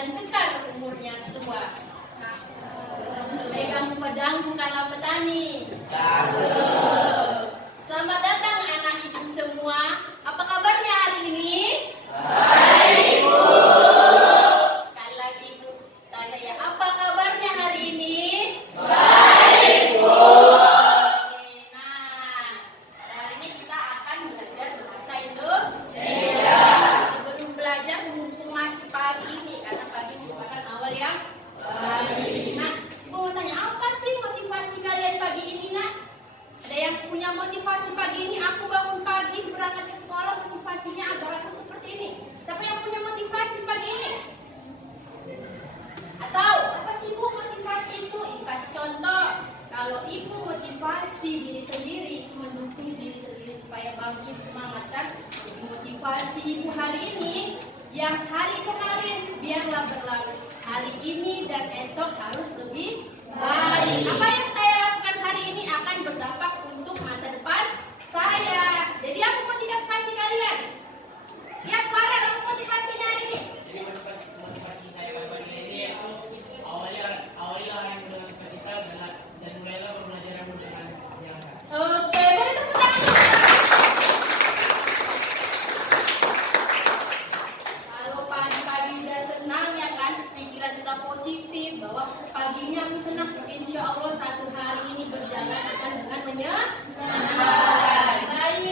dan kekal umurnya tua. Pegang pedang bukanlah petani. Selamat datang anak ibu semua. Apa kabarnya hari ini? Baik, Bu. Sekali lagi Ibu tanya ya, apa kabarnya hari ini? Baik, Bu. Nah, hari ini kita akan belajar bahasa Indonesia. Sebelum belajar, mumpung masih pagi ini, karena pagi merupakan awal yang baik. Nah, Ibu mau tanya, apa sih motivasi kalian pagi ini, nak? Ada yang punya motivasi pagi ini? Aku bangun pagi berangkat ke sekolah, motivasinya agar aku seperti ini. Siapa yang punya motivasi pagi ini? Atau apa sih Bu motivasi itu? Ibu kasih contoh. Kalau Ibu motivasi diri sendiri, mendukung diri sendiri supaya bangkit semangat kan? Jadi motivasi Ibu hari ini, yang hari kemarin biarlah berlalu. Hari ini dan esok harus lebih baik. Apa yang saya lakukan hari ini akan berdampak untuk masa depan saya. Jadi aku motivasi kalian. Ya, Farel, apa motivasinya hari ini? Jadi motivasi saya pagi ini yaitu awalnya yang dengan sukacita dan mulailah pembelajaranmu dengan menyenangkan. Oke, boleh tepuk tangan. Kalau pagi-pagi udah senang ya kan, pikiran kita positif bahwa paginya aku senang. Insya Allah satu hari ini berjalan akan dengan menyenangkan. Baik.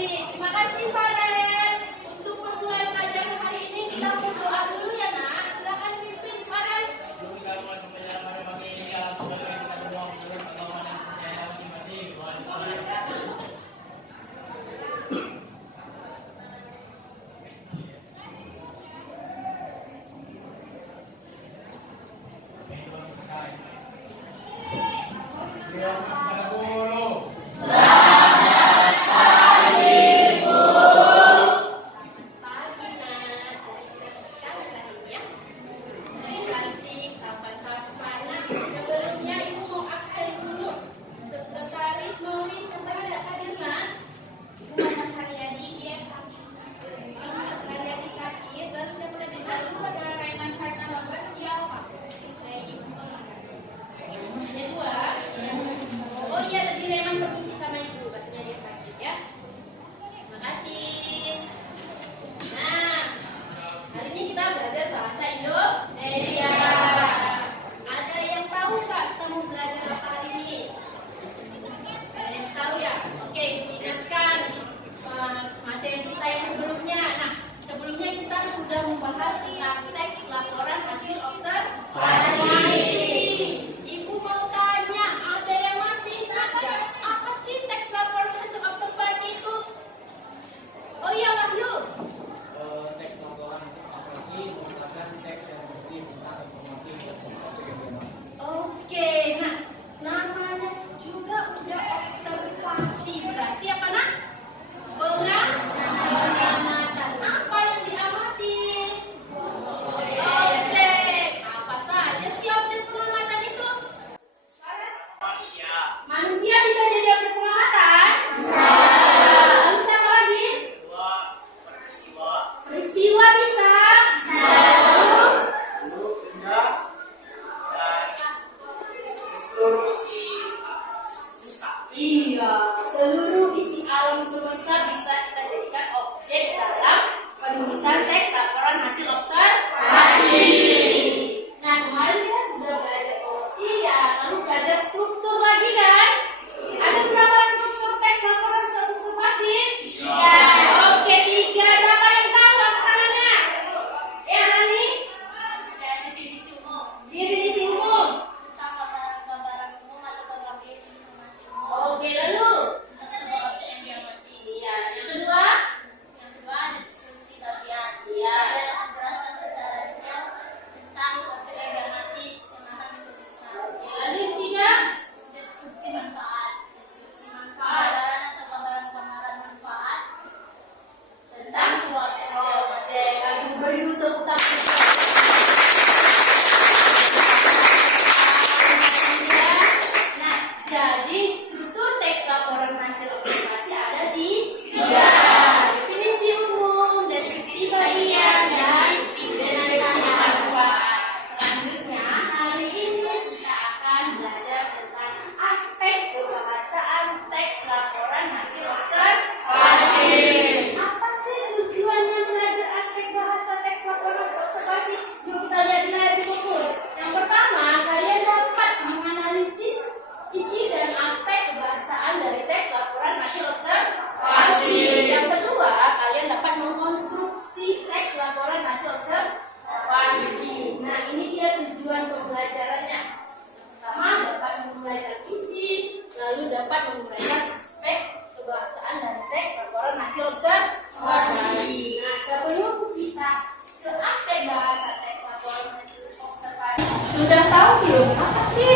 belum? Apa sih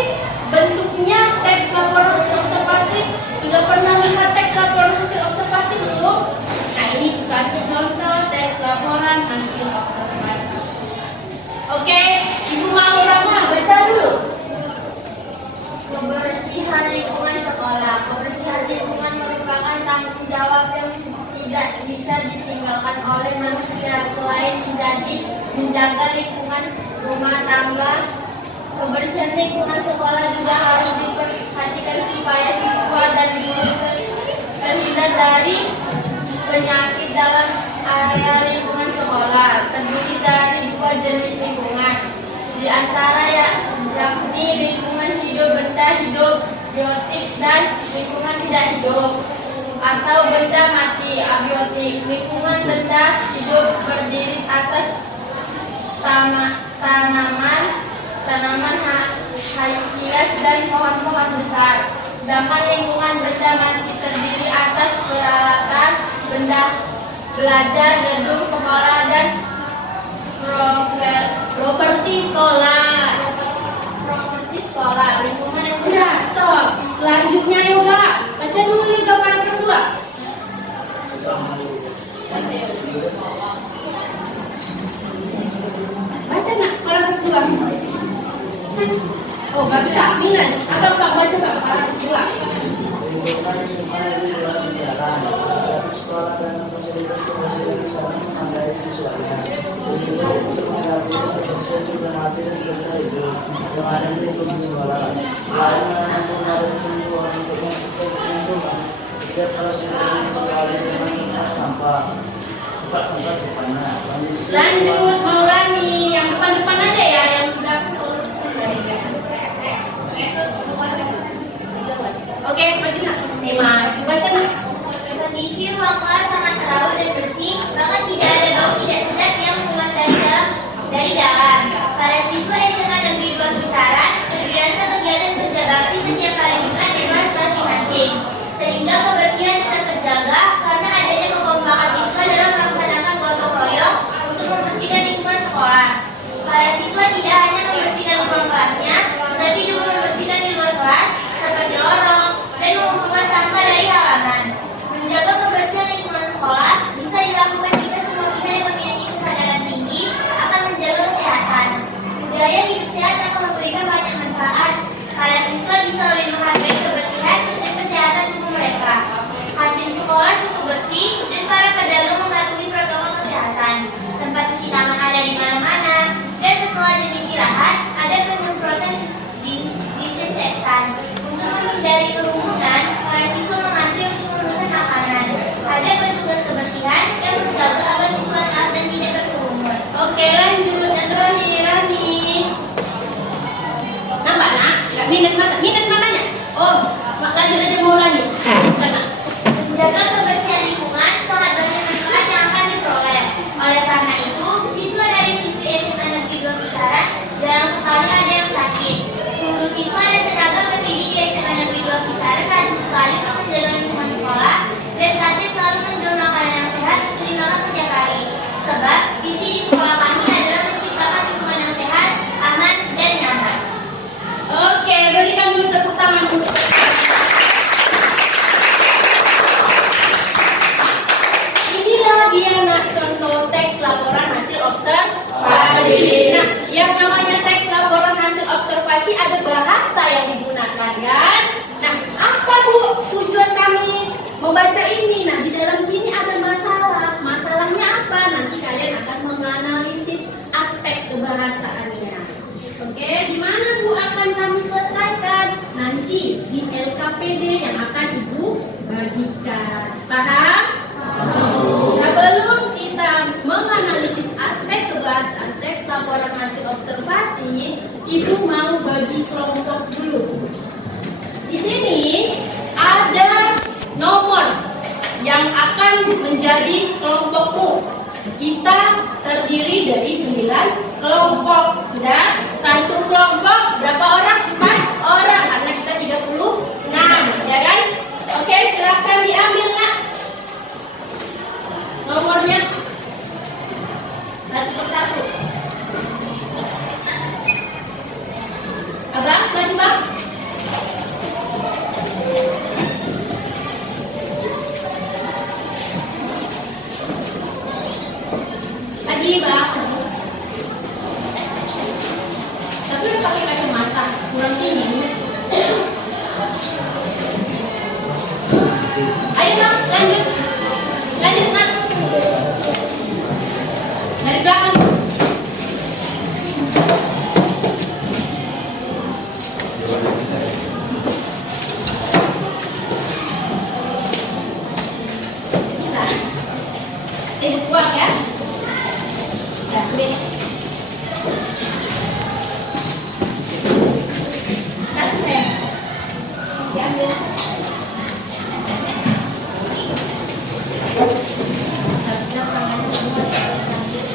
bentuknya teks laporan hasil observasi? Sudah pernah lihat teks laporan hasil observasi belum? Nah, ini kasih contoh teks laporan hasil observasi. Oke, Ibu mau Rama baca dulu. Kebersihan lingkungan sekolah. Kebersihan lingkungan merupakan tanggung jawab yang tidak bisa ditinggalkan oleh manusia selain menjaga lingkungan rumah tangga. Kebersihan lingkungan sekolah juga harus diperhatikan supaya siswa dan guru terhindar dari penyakit dalam area lingkungan sekolah. Terdiri dari 2 jenis lingkungan, di antara yakni lingkungan hidup benda hidup biotik dan lingkungan tidak hidup atau benda mati abiotik. Lingkungan benda hidup berdiri atas tanaman hias dan pohon-pohon besar. Sedangkan lingkungan benda mati terdiri atas peralatan benda belajar, gedung sekolah dan Properti sekolah. Lingkungan yang Sudah, stop. Selanjutnya Yoga. Baca dulu Yoga paragraf 2. Baca nak paragraf 2. Oh, gak bisa. Minus. Abang Pak baca Pak paragraf 2. Lingkungan sekolah di luar berjalan, fasilitas sekolah dan fasilitas kebersihan di sana menandai siswanya. Lingkungan untuk mendampingi kebersihan juga mati dan benda hidup yang ada di lingkungan sekolah. Selain mengatur lingkungan untuk lingkungan, setiap kelas kembali dengan tempat sampah di mana. Lanjut, Maulani. Yang depan-depan ada ya, yang udah. Oke, maju nak. Maju baca nak. Kondisi ruang kelas sangat terawat dan bersih, bahkan tidak ada bau tidak sedap yang menguat dari dalam. Para siswa SMA Negeri 2 Kisaran terbiasa kegiatan kerja bakti setiap hari Jumat di kelas masing-masing, sehingga kebersihan tetap terjaga karena adanya kekompakan siswa dalam melaksanakan gotong royong untuk membersihkan lingkungan sekolah. Para siswa tidak hanya membersihkan ruang kelasnya, tetapi juga membersihkan di luar kelas seperti lorong dan mengumpulkan sampah dari halaman. Menjaga kebersihan lingkungan sekolah bisa dilakukan jika semua pihak yang memiliki kesadaran tinggi akan menjaga kesehatan. Budaya hidup sehat akan memberikan banyak manfaat. Para siswa bisa lebih menghargai kebersihan dan kesehatan tubuh mereka. Kantin sekolah cukup bersih dan para pedagang mematuhi protokol kesehatan. Tempat cuci tangan ada di mana-mana dan setelah jam istirahat ada penyemprotan disinfektan. Untuk menghindari kerumunan, para siswa mengantri untuk memesan makanan. Ada petugas kebersihan yang menjaga agar siswa taat dan tidak berkerumun. Oke, lanjut. Yang terakhir, Rani. Nampak nak? Gak minus mata. Minus matanya. Oh, lanjut aja Maulani. Minus nak. Menjaga kebersihan lingkungan sangat banyak manfaat yang akan diperoleh. Oleh karena itu, siswa dari siswi SMA Negeri 2 Kisaran jarang sekali ada yang sakit. Seluruh siswa dan tenaga pendidik di SMA Negeri 2 Kisaran rajin sekali untuk menjaga lingkungan sekolah dan kantin selalu menjual makanan yang sehat untuk dimakan setiap hari. Sebab visi di sekolah kami adalah menciptakan lingkungan yang sehat, aman, dan nyaman. Oke, berikan dulu tepuk tangan untuk inilah dia nak contoh teks laporan hasil observasi. Nah, yang namanya teks laporan hasil observasi ada bahasa yang digunakan kan? Nah, apa Bu tujuan kami membaca ini? Nah, di dalam sini ada masalah. Masalahnya apa? Nanti kalian akan menganalisis aspek kebahasaannya. Oke, di mana Bu akan kami selesaikan? Nanti di LKPD yang akan Ibu bagikan. Paham? Sebelum kita menganalisis aspek kebahasaan teks laporan hasil observasi, Ibu mau bagi kelompok dulu. Di sini ada nomor yang akan menjadi kelompokmu. Kita terdiri dari 9 kelompok. Sudah? Satu kelompok berapa orang? 4 orang karena kita 36, ya kan? Oke, silakan diambil nak nomornya satu persatu. buang ya. Ya, ambil. Satu saya. Diambil. Bisa-bisa tangannya semua diambil.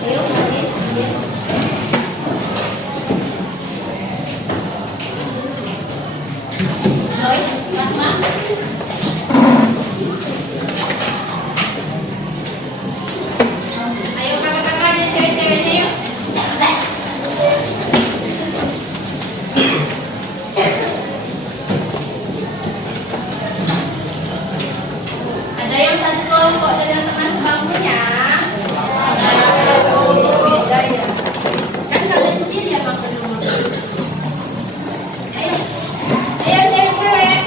Ayo, ambil. Joy, Rahma. Ayo kakak-kakak dan cewek-ceweknya yuk. Ada yang satu kelompok dengan teman sebangkunya? Ada. Beda ya. Kan kalian sendiri yang makan nomor. Ayo. Ayo cewek-cewek.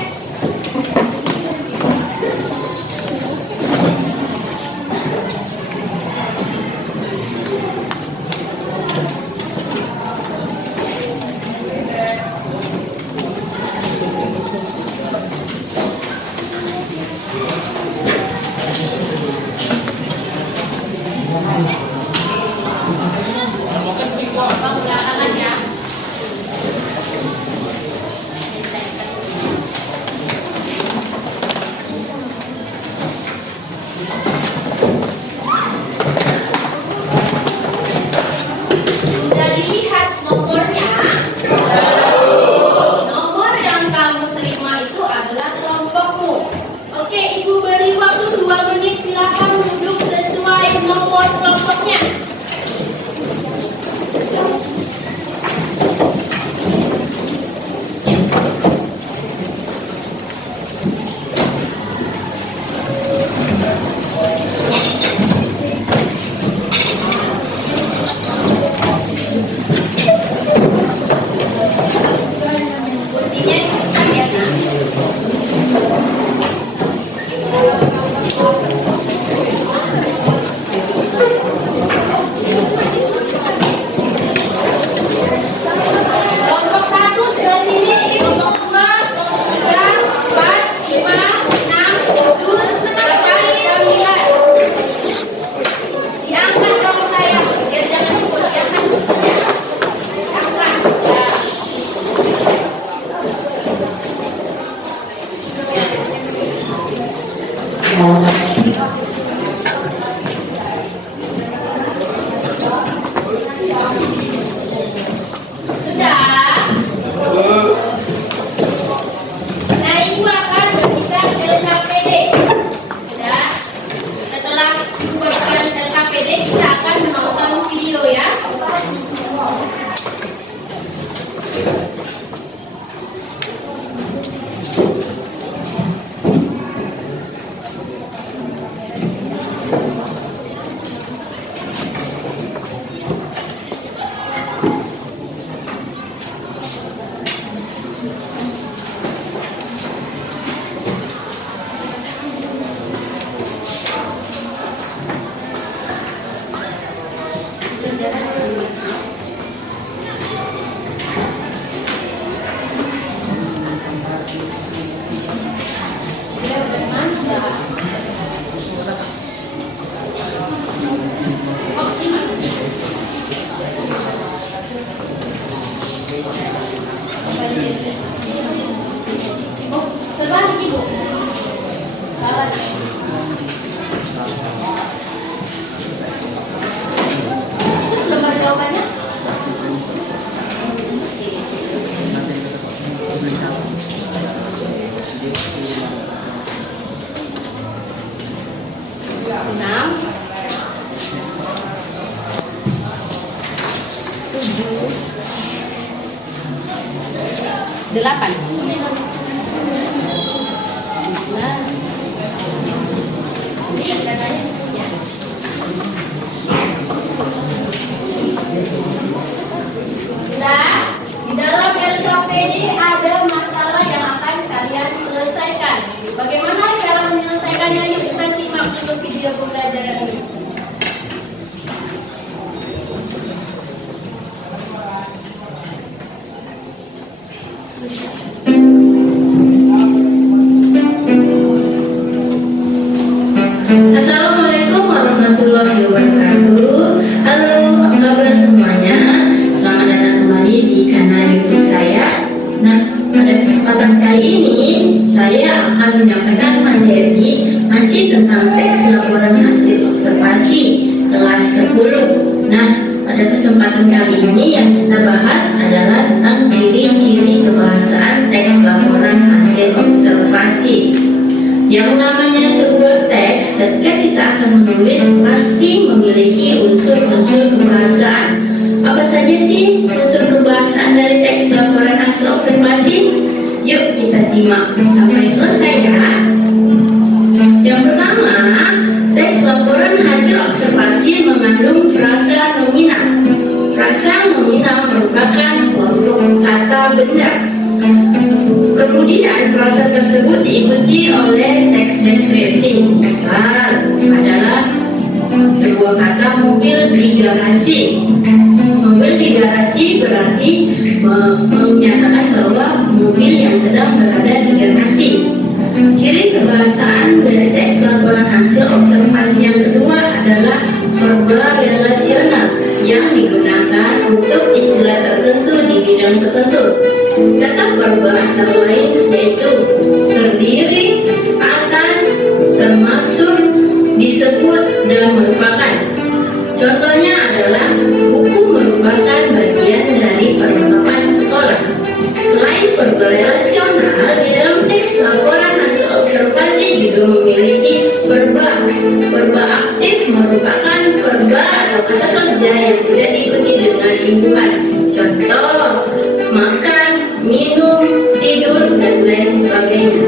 Bang, belakangan ya. Sudah dilihat nomornya? Nomor yang kamu terima itu adalah kelompokmu. Oke, Ibu beri waktu 2 menit. Silakan duduk sesuai nomor kelompoknya. Kursinya diputar ya, Nak. Kelompok 1 sebelah sini, kelompok 2, kelompok 3, 4, 5, 6, 7, 8, 9. Diangkat kamu sayang, biar jangan ikut, diangkat susunya. Diangkat. Ya. Sudah? Nah, Ibu akan berikan LKPD. Sudah? Setelah Ibu berikan LKPD, kita akan menonton video ya. Terbalik Ibu. Salah. Itu lembar jawabannya. Enam, 7, 8. Nah, di dalam LKPD ada masalah yang akan kalian selesaikan. Bagaimana cara menyelesaikannya? Yuk kita simak dulu video pembelajaran ini. Assalamualaikum warahmatullahi wabarakatuh. Halo, apa kabar semuanya? Selamat datang kembali di kanal YouTube saya. Nah, pada kesempatan kali ini saya akan menyampaikan materi masih tentang teks laporan hasil observasi kelas 10. Nah, pada kesempatan kali ini yang kita bahas adalah tentang ciri-ciri kebahasaan teks laporan hasil observasi. Yang namanya sebuah teks, ketika kita akan menulis pasti memiliki unsur-unsur kebahasaan. Apa saja sih unsur kebahasaan dari teks laporan hasil observasi? Yuk kita simak sampai selesai ya. Yang pertama, teks laporan hasil observasi mengandung frasa nominal. Frasa nominal merupakan kelompok kata benda. Kemudian frasa tersebut diikuti oleh teks deskripsi. Misal adalah sebuah kata mobil di garasi. Mobil di garasi berarti menyatakan bahwa mobil yang sedang berada di garasi. Ciri kebahasaan dari teks laporan hasil observasi yang kedua adalah verba relasional yang digunakan untuk istilah tertentu di bidang tertentu. Kata verba antara lain yaitu terdiri, atas, termasuk, disebut, dan merupakan. Contohnya adalah buku merupakan bagian dari perlengkapan sekolah. Selain verba relasional, di dalam teks laporan hasil observasi juga memiliki verba. Verba aktif merupakan verba atau kata kerja yang tidak diikuti dengan imbuhan. Contoh, makan, minum, tidur, dan lain sebagainya.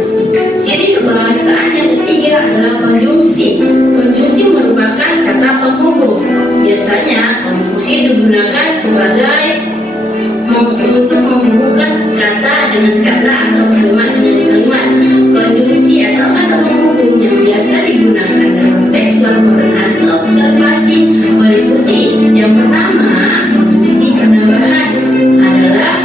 Ciri kebahasaan yang ketiga adalah konjungsi. Konjungsi merupakan kata penghubung. Biasanya konjungsi digunakan sebagai untuk menghubungkan kata dengan kata atau kalimat dengan kalimat. Konjungsi atau kata penghubung yang biasa digunakan dalam teks laporan hasil observasi meliputi yang pertama, konjungsi penambahan adalah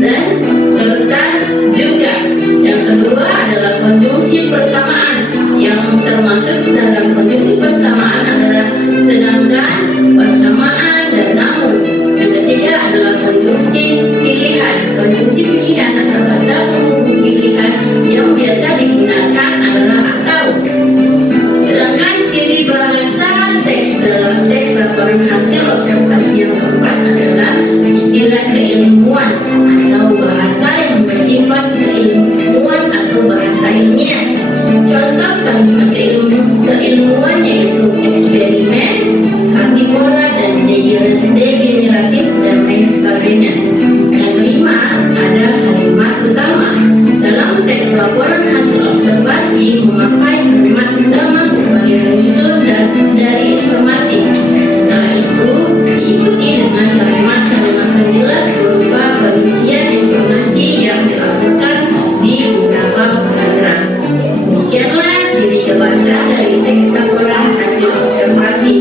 dan, serta, juga. Yang kedua adalah konjungsi persamaan. Yang termasuk dalam konjungsi persamaan adalah sedangkan, persamaan, dan namun. Yang ketiga adalah konjungsi pilihan. Konjungsi pilihan atau kata penghubung pilihan yang biasa digunakan adalah atau. Sedangkan ciri bahasa teks dalam teks laporan hasil observasi yang keempat adalah istilah keilmuan atau bahasa yang bersifat keilmuan atau bahasa ilmiah. Contoh kalimat keilmuan yaitu eksperimen, karnivora, dan degeneratif, dan lain sebagainya. Yang kelima ada kalimat utama. Dalam teks laporan hasil observasi memakai kalimat utama sebagai penyusun dari informasi. Setelah itu diikuti dengan kalimat-kalimat penjelas berupa perincian informasi yang dilaporkan di beberapa paragraf. Demikianlah ciri kebahasaan dari teks laporan hasil observasi.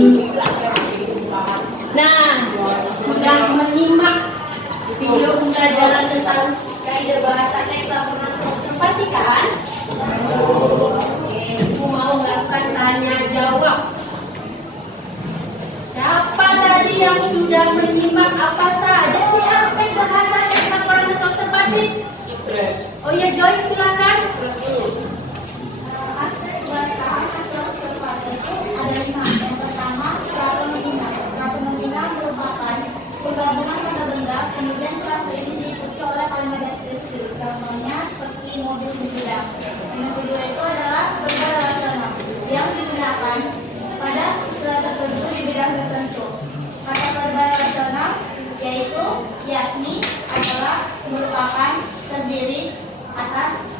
Nah, sudah menyimak video pembelajaran tentang kaidah bahasa teks laporan hasil observasi kan? Oke, aku mau melakukan tanya jawab. Siapa tadi yang sudah menyimak apa saja sih aspek bahasa teks laporan hasil observasi? Oh ya, Joy, silakan. Aspek bahasa hasil observasi itu ada 5. Yang pertama, kata nominal. Kata nominal merupakan penggabungan kata benda, kemudian kata ini diikuti oleh kalimat deskripsi. Contohnya seperti mobil berbilang. Yang kedua itu adalah verba relasional yang digunakan pada istilah tertentu di bidang tertentu. Kata verba relasional yaitu yakni adalah merupakan, terdiri, atas,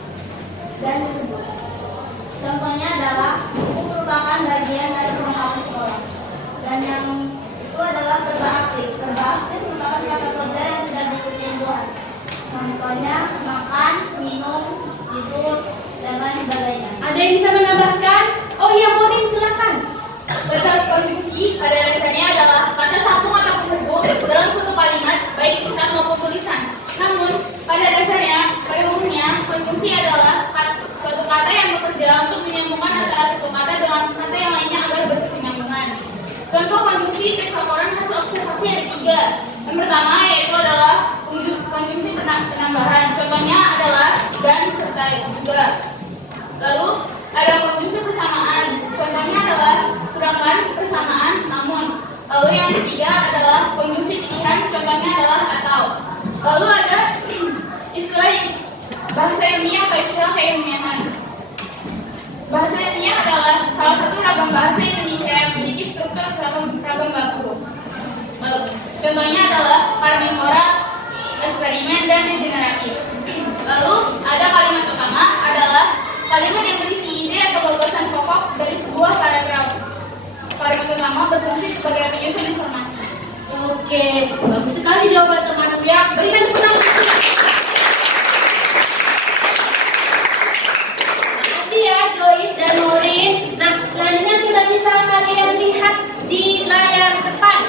dan disebut. Contohnya adalah buku merupakan bagian dari perlengkapan sekolah. Dan yang itu adalah verba aktif. Verba aktif merupakan kata kerja yang tidak diikuti imbuhan. Contohnya makan, minum, tidur, dan lain sebagainya. Ada yang bisa menambahkan? Oh iya, Morin, silakan. Kata konjungsi pada dasarnya adalah kata sambung atau penghubung dalam suatu kalimat, baik tulisan maupun tulisan. Namun, pada dasarnya, pada umumnya, konjungsi adalah suatu kata yang bekerja untuk menyambungkan antara satu kata dengan kata yang lainnya agar berkesinambungan. Contoh konjungsi teks laporan hasil observasi ada 3. Yang pertama yaitu adalah konjungsi penambahan. Contohnya adalah dan serta juga. Lalu ada konjungsi persamaan. Contohnya adalah sedangkan, persamaan, namun. Lalu yang ketiga adalah konjungsi pilihan. Contohnya adalah atau. Lalu ada istilah bahasa ilmiah atau istilah keilmiahan. Bahasa ilmiah adalah salah satu ragam bahasa Indonesia yang memiliki struktur ragam baku. Contohnya adalah karnivora, eksperimen, dan degeneratif. Lalu ada kalimat utama adalah kalimat yang berisi ide atau gagasan pokok dari sebuah paragraf. Kalimat utama berfungsi sebagai penyusun informasi. Oke, bagus sekali jawaban teman Uya. Berikan tepuk tangan. Makasih ya Joyce dan Nurin. Nah, selanjutnya sudah bisa kalian lihat di layar depan.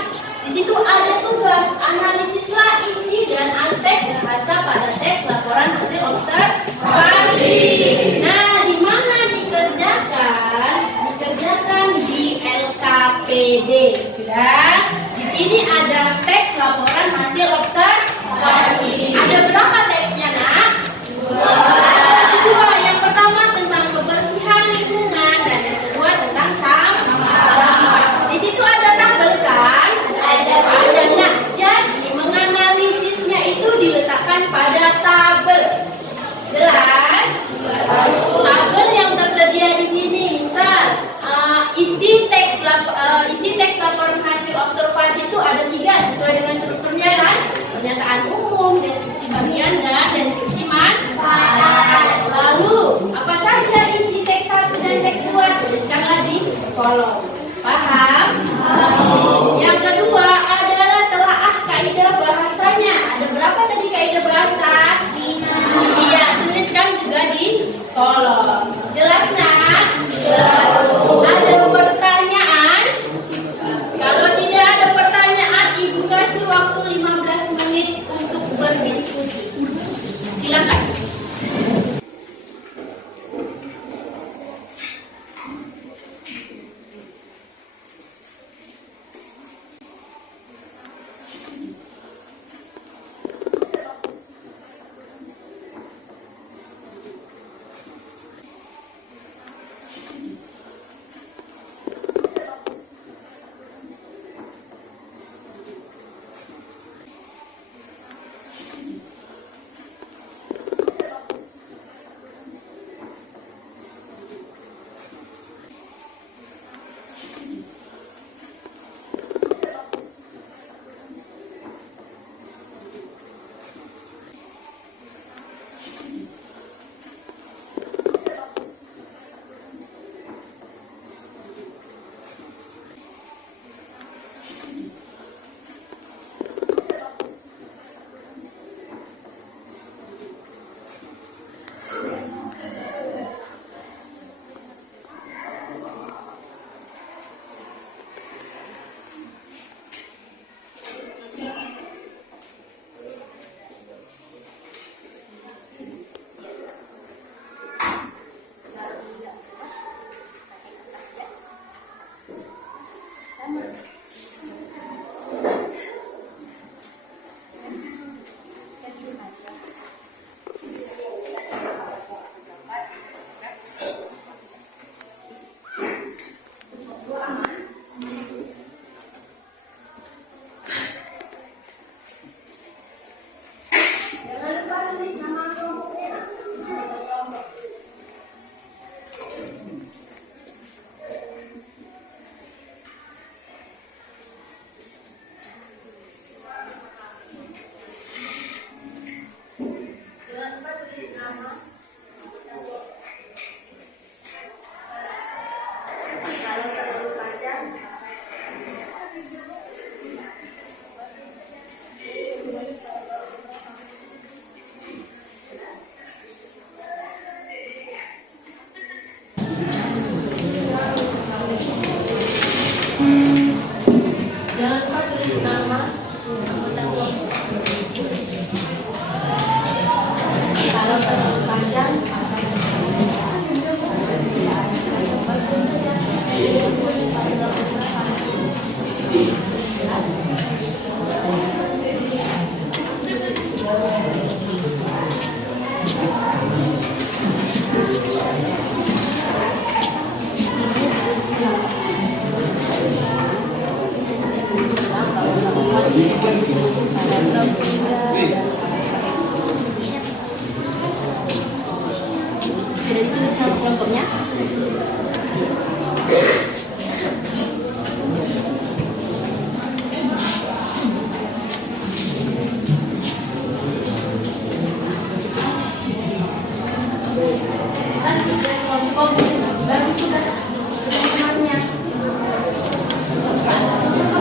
Di situ ada tugas analisislah isi dan aspek bahasa pada teks laporan hasil observasi. Nah, di mana dikerjakan? Dikerjakan di LKPD. Dan di sini ada teks laporan hasil observasi. Ada berapa teksnya, Nak? 2. Yang pertama tentang kebersihan lingkungan dan yang kedua tentang sampah. Di situ ada tabel kan? Ada tabelnya. Jadi menganalisisnya itu diletakkan pada tabel. kelompoknya? Kan kerja kelompok baru tugas semangatnya.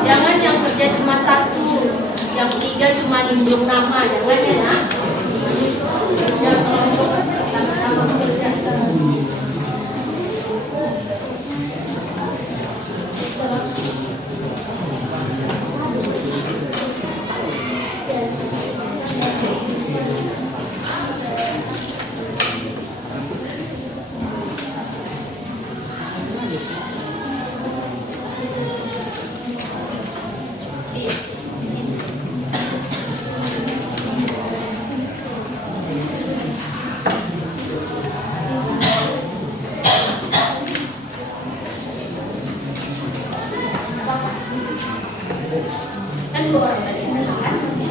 Jangan yang kerja cuma satu, yang tiga cuma nimbrung nama, jangan ya nak. Kerja kelompok sama-sama bekerja. Kan dua orang tadi yang datang kan maksudnya.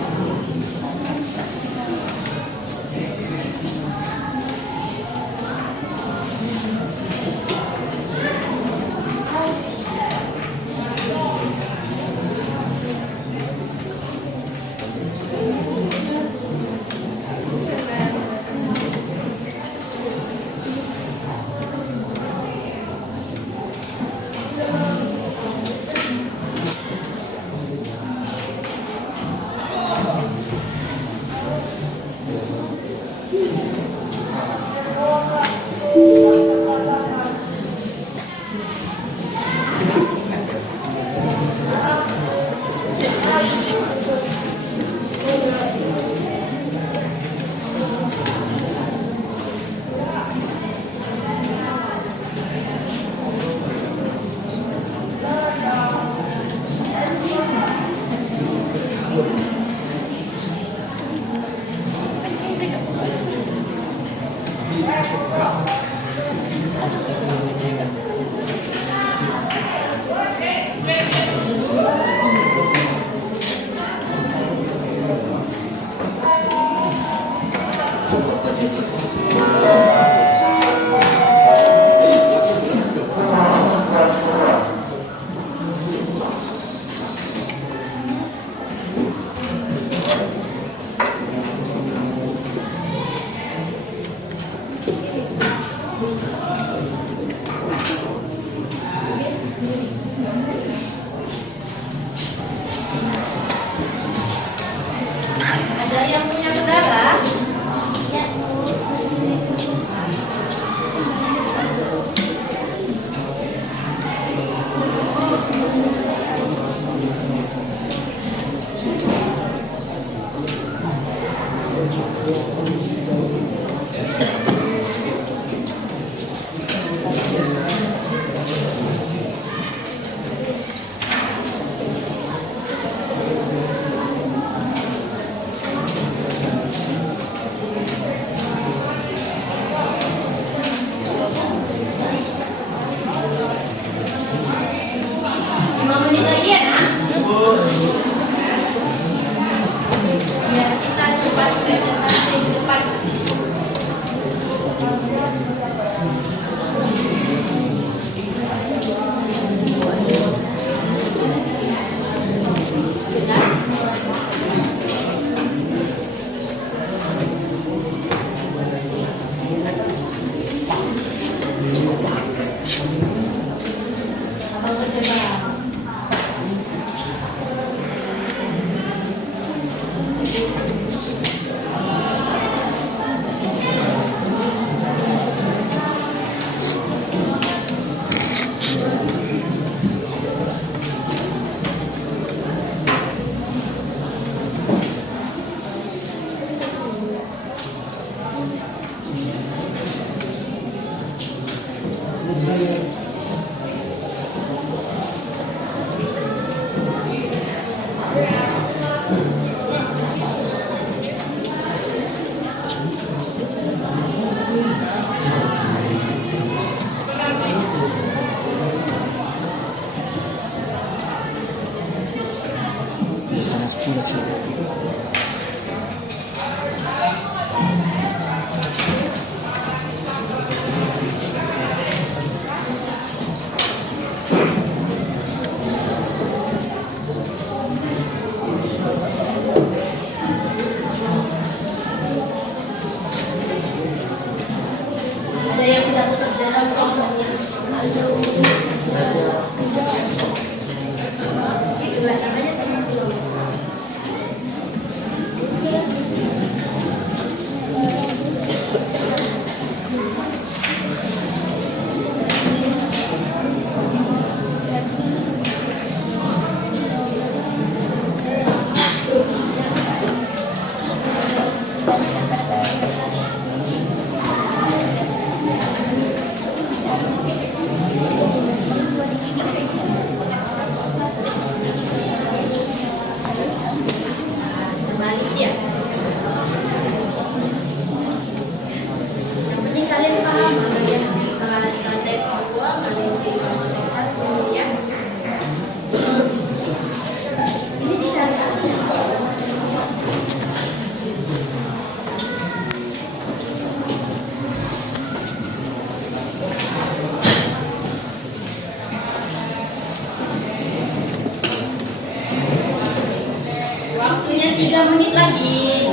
Ada yang punya kendara? Ya, Bu. Biar kita sempat presentasi di depan. Abang kerja bareng. Setengah 10 sih. menit lagi.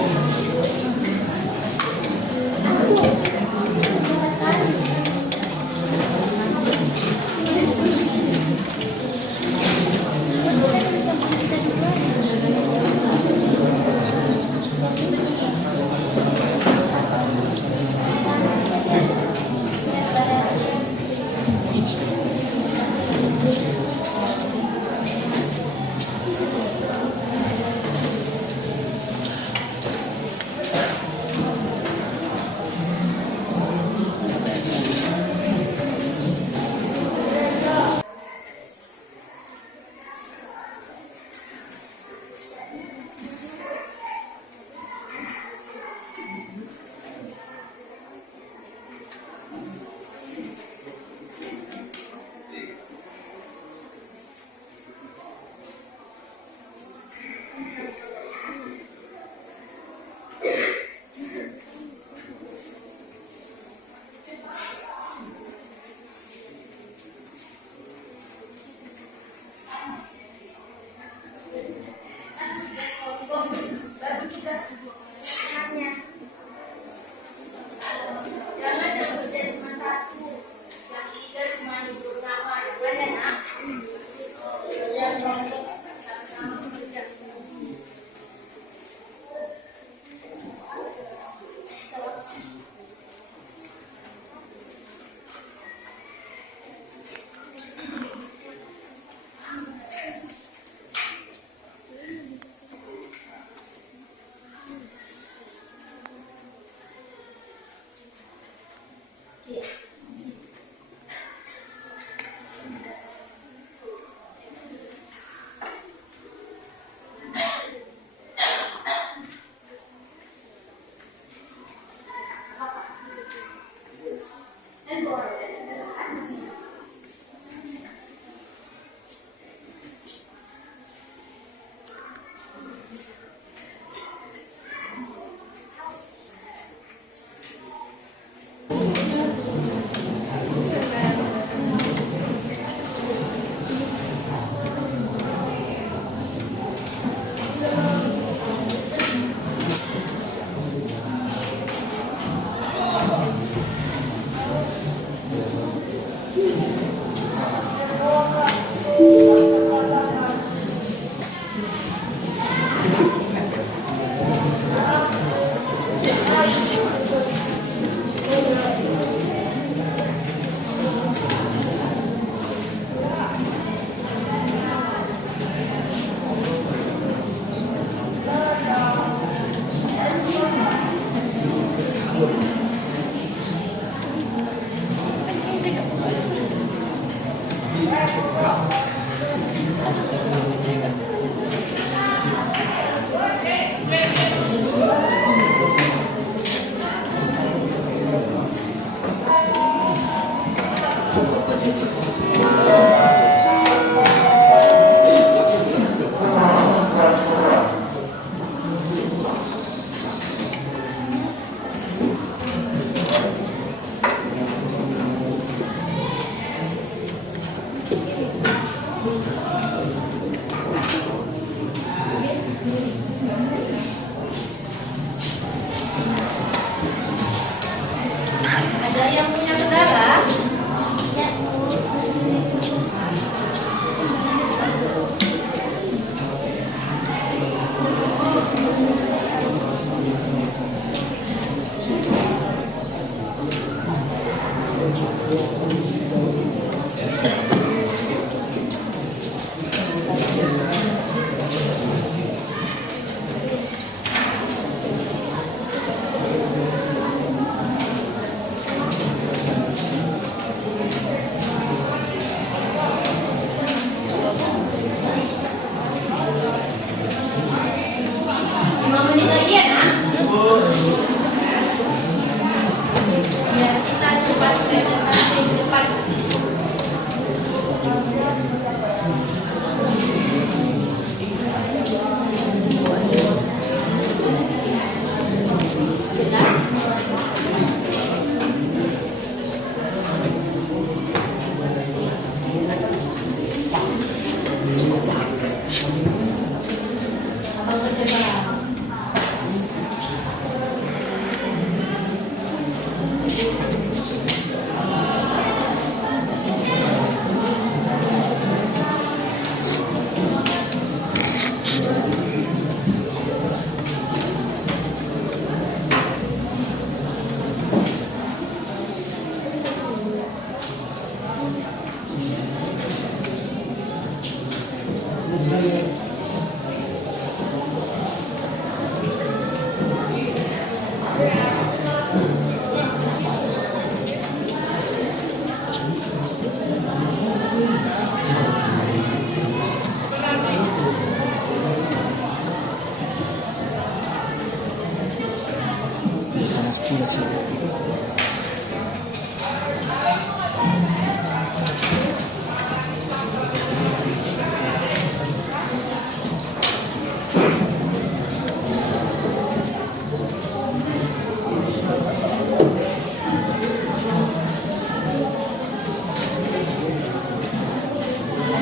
Ya, Bu.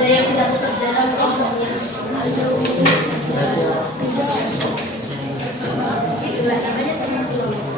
ada yang tidak tetap dalam kelompoknya. Itulah namanya teman kelompok.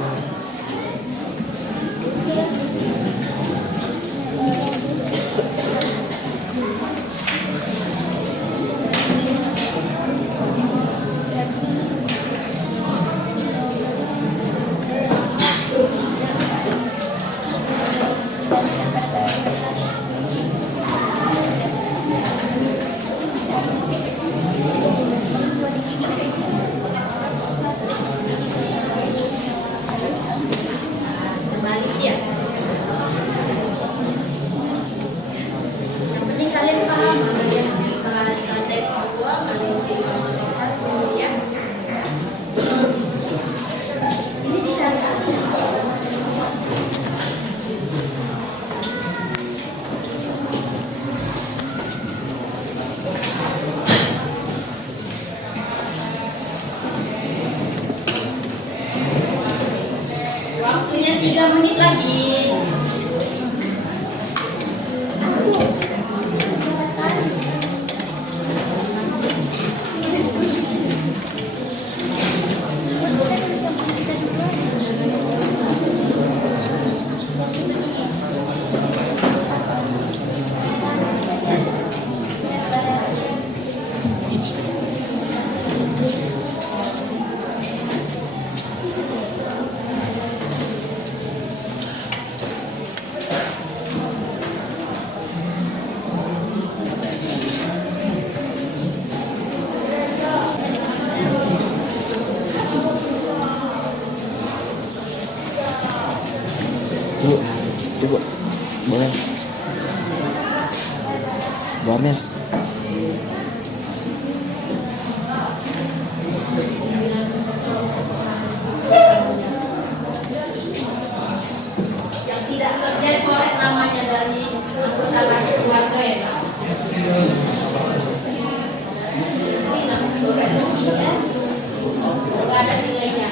Terbalik ya. Yang penting kalian paham mana yang bahasa teks 2, mana yang bahasa teks 1 ya. Ini tidak satu. Waktunya 3 menit lagi. Bu, coba boleh. Bu Amel. Yang tidak kerja korek namanya dari anggota keluarga ya. Ini nama korek ya. Nggak ada nilainya.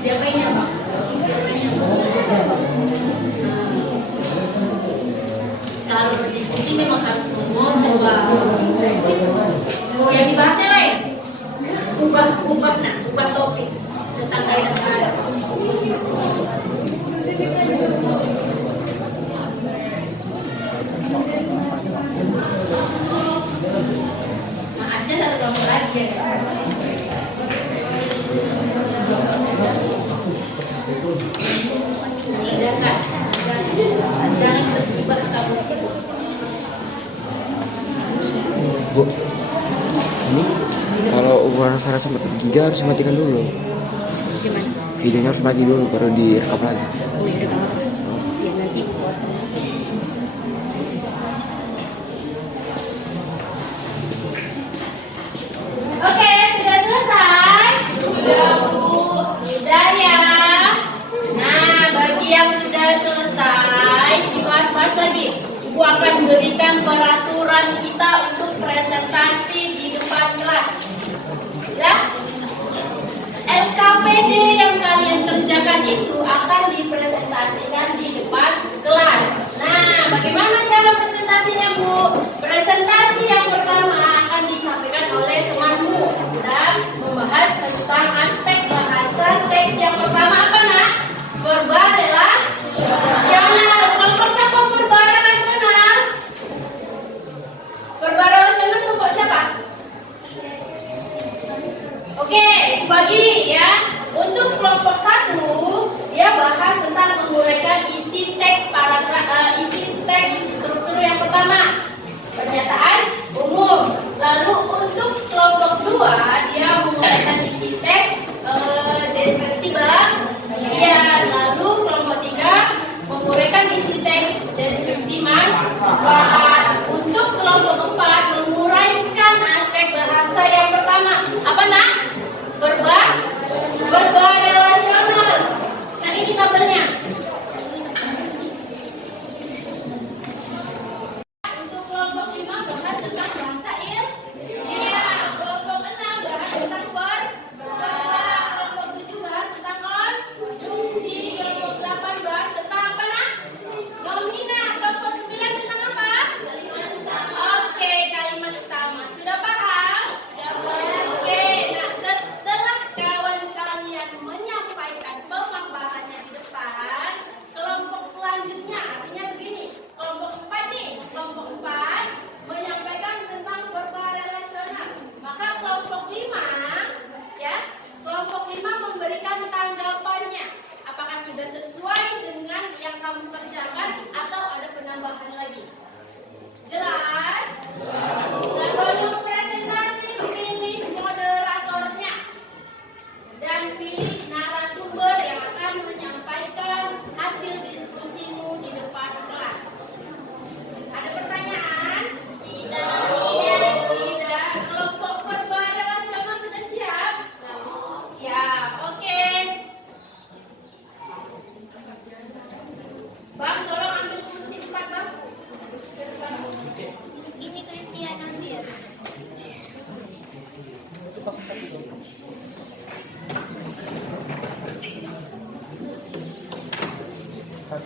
Diapainnya bang? Diapainnya? Kalau berdiskusi memang harus ngomong coba. Yang dibahasnya lain. Ubah topik tentang daerah bahasa. Maasnya satu kelompok lagi ya. Tidak kak, jangan terlibat kamu di situ. Bu, ini kalau ukuran suara sampai 3 harus matikan dulu. Gimana? Videonya harus mati dulu baru direkam lagi. Oh iya, ya nanti. Oke, sudah selesai? Sudah Bu, sudah ya. Nah, bagi yang sudah selesai, dibahas-bahas lagi. Ibu akan berikan peraturan kita untuk presentasi di depan kelas. Ya? LKPD yang kalian kerjakan itu akan dipresentasikan di depan kelas. Nah, bagaimana cara presentasinya Bu? Presentasi yang pertama akan disampaikan oleh temanmu dan membahas tentang aspek bahasa teks yang pertama apa nak? Verbal relasional. Kelompok siapa verbal relasional? Verbal relasional kelompok siapa? Oke, bagi ya. Untuk kelompok 1, dia bahas tentang menguraikan isi teks isi teks struktur yang pertama. Pernyataan umum. Lalu untuk kelompok 2, dia menguraikan isi teks deskripsi bagian. Lalu kelompok 3 menguraikan isi teks deskripsi manfaat. Untuk kelompok 4 menguraikan aspek bahasa yang pertama. Apa nak? Verbal relasional. Nah ini tabelnya. Untuk kelompok 15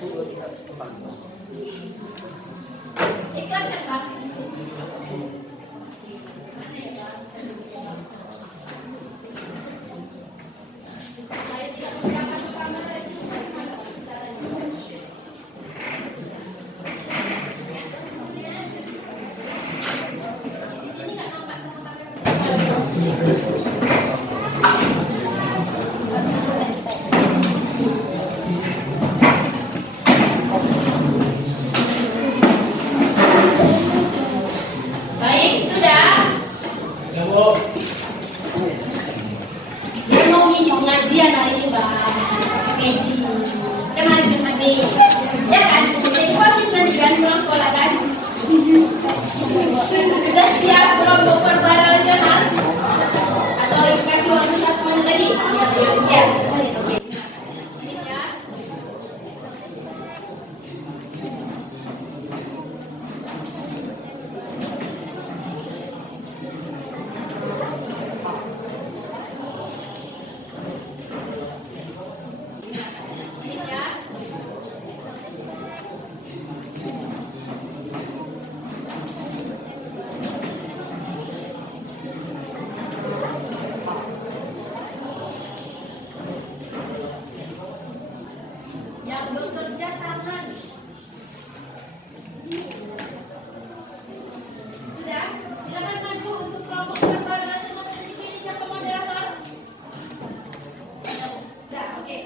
2, 3, 4. Ikhlas kan, Bang? Saya tidak berangkat ke kamar lagi. Bagaimana caranya? Di sini nggak nampak sama baik, sudah. Ya Bu. Dia mau ngisi pengajian hari ini, Bang. Meji. Kan hari Jumat nih. Ya kan? Jadi wajib nanti kan pulang sekolah kan? Sudah siap kelompok perbaran nasional? Atau kasih waktu semuanya tadi? Ya, oke. Ini ya. Ini ya. Yang bekerja tangan. Sudah, silakan maju untuk kelompok perbaran nasional. Dipilih siapa moderator? Sudah, oke.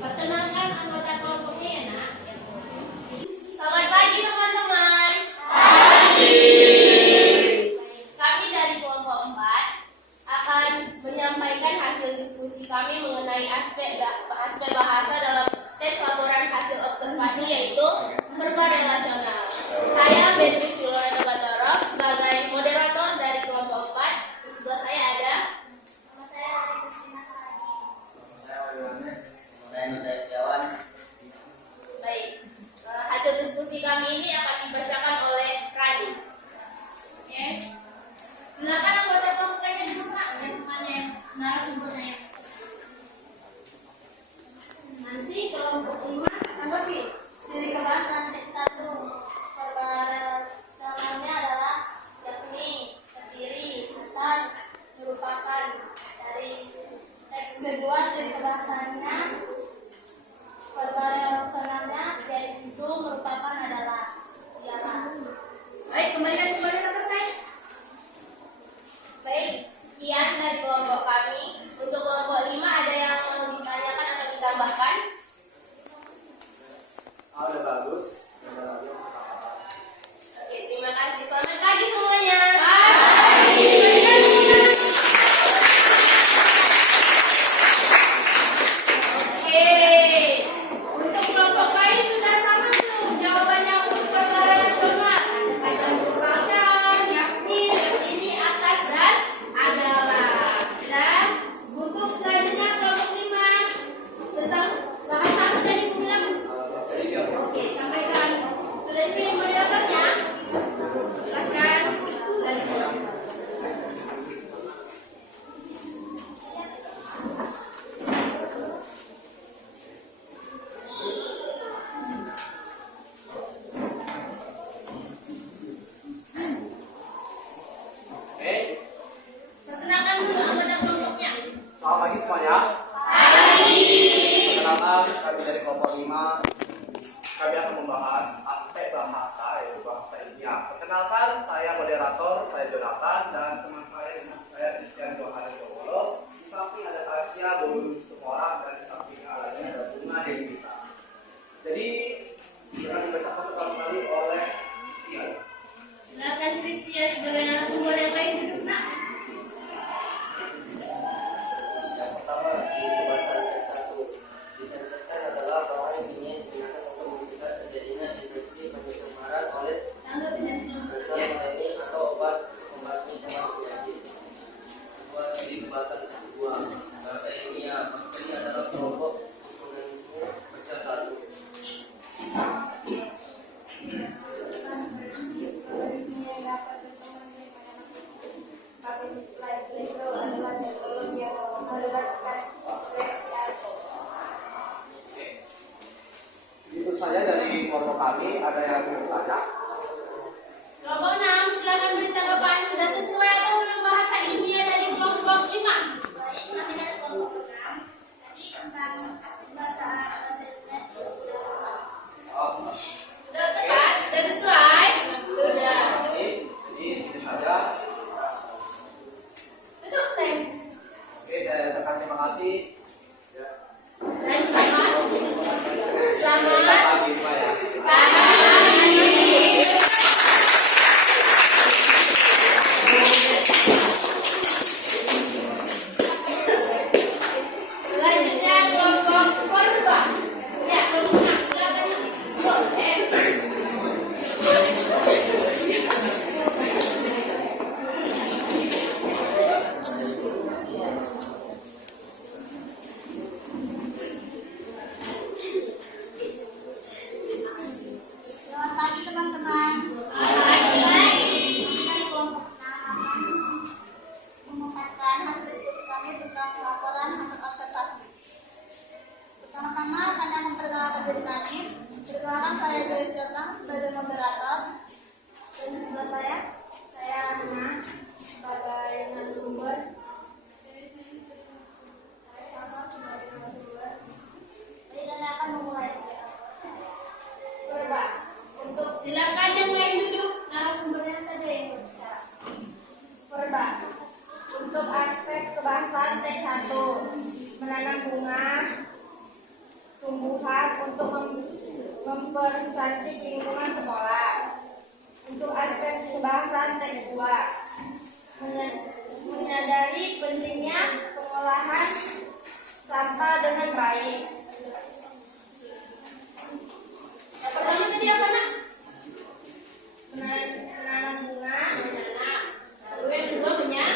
Perkenalkan anggota kelompoknya ya, Nak. Selamat pagi teman-teman. Kami dari kelompok 4 akan menyampaikan hasil diskusi kami mengenai aspek bahasa dalam tes laporan hasil observasi yaitu verba relasional. Saya Beatrice Filoreta Gatorov sebagai moderator dari kelompok 4. Di sebelah saya ada nama saya Rati Kristina Sarasi. Saya Yohanes. Baik, hasil diskusi kami ini akan dibacakan oleh Rani. Oke, silakan anggota kelompoknya duduk Pak, dan temannya narasumbernya. Nanti kelompok 5 tanggapi dari kebahasan seks 1 perbahasannya adalah yakni terdiri atas merupakan dari teks kedua ciri kebahasannya perbahasannya yaitu merupakan adalah ialah. Baik, kembalikan terkait. Baik, sekian dari kelompok kami. Untuk kelompok 5 ada yang mau ditanyakan atau ditambahkan? Udah bagus. Oke, terima kasih. Selamat pagi semuanya. Oke, untuk kelompok lain sudah sama belum jawabannya untuk perbaran nasional? Ada merupakan, yakni, terdiri, atas, dan adalah. Dan untuk selanjutnya kelompok 5 tentang bahasa apa tadi Bu bilang? Oke, sampaikan. Sudah dipilih moderatornya? Silakan. Oke. Perkenalkan dulu anggota kelompoknya. Selamat pagi semuanya. Perkenalkan, kami dari kelompok 5. Kami akan membahas aspek bahasa, yaitu bahasa ilmiah. Perkenalkan, saya moderator, saya Jonathan, dan teman saya di samping saya Christian Johannes Jowolo. Di samping ada Tasya, Bolus, Tumorak, dan di samping lagi ada Bunga Desita. Jadi, akan dibacakan pertama kali oleh Christian. Silakan Kristia sebagai narasumber yang lain duduk Nak. Yang pertama di pembahasan teks 1 disampaikan adalah bahwa ini digunakan untuk mencegah terjadinya infeksi pencemaran oleh Tanggapi dari Itu saja dari kelompok kami. Ada yang mau bertanya? Kelompok 6, silakan beri tanggapan. Sudah sesuai atau belum bahasa ilmiah dari kelompok 5? Baik, kami dari kelompok 6. Tadi tentang aktif bahasa Al-Azhar sudah Sudah tepat? Sudah sesuai? Sudah. Jadi itu saja. Tutup, Sam. Oke, saya ucapkan terima kasih. Dan selamat. Selamat. Pagi semua ya. Selanjutnya kelompok korban. Ya, kelompok 6, silakan. Boleh. Selamat pagi teman-teman. Pagi. Dari kelompok 6 akan mengumumkan hasil diskusi kami tentang pelaporan hasil observasi. Pertama-tama kami akan memperkenalkan diri kami. Perkenalkan saya Joyce Jotang sebagai moderator. Dan sebelah saya Hana sebagai narasumber. Baik, kami akan memulai. Korban. Untuk silakan yang lain duduk, narasumbernya saja yang berbicara. Korban. Untuk aspek kebangsaan teks 1, menanam bunga, tumbuhan untuk mempercantik lingkungan sekolah. Untuk aspek kebangsaan teks 2, menyadari pentingnya pengolahan sampah dengan baik. Pertama tadi apa, Nak? Menanam bunga, Lalu yang kedua banyak.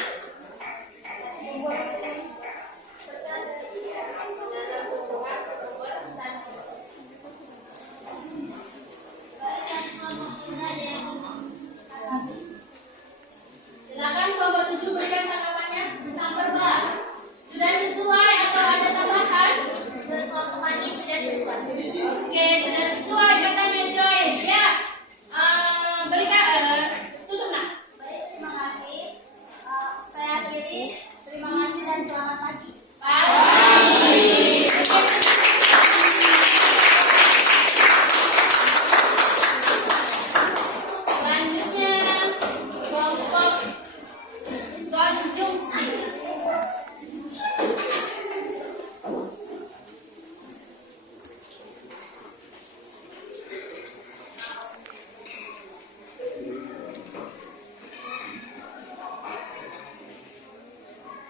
Silakan kelompok 7 berikan tanggapannya tentang verbal. Sudah sesuai atau ada tambahan? Menurut kelompok kami sudah sesuai. Oke, sudah sesuai katanya Joyce. Ya, berikan tutup, Nak. Baik, terima kasih. Saya akhiri. Terima kasih dan selamat pagi. Selanjutnya kelompok konjungsi.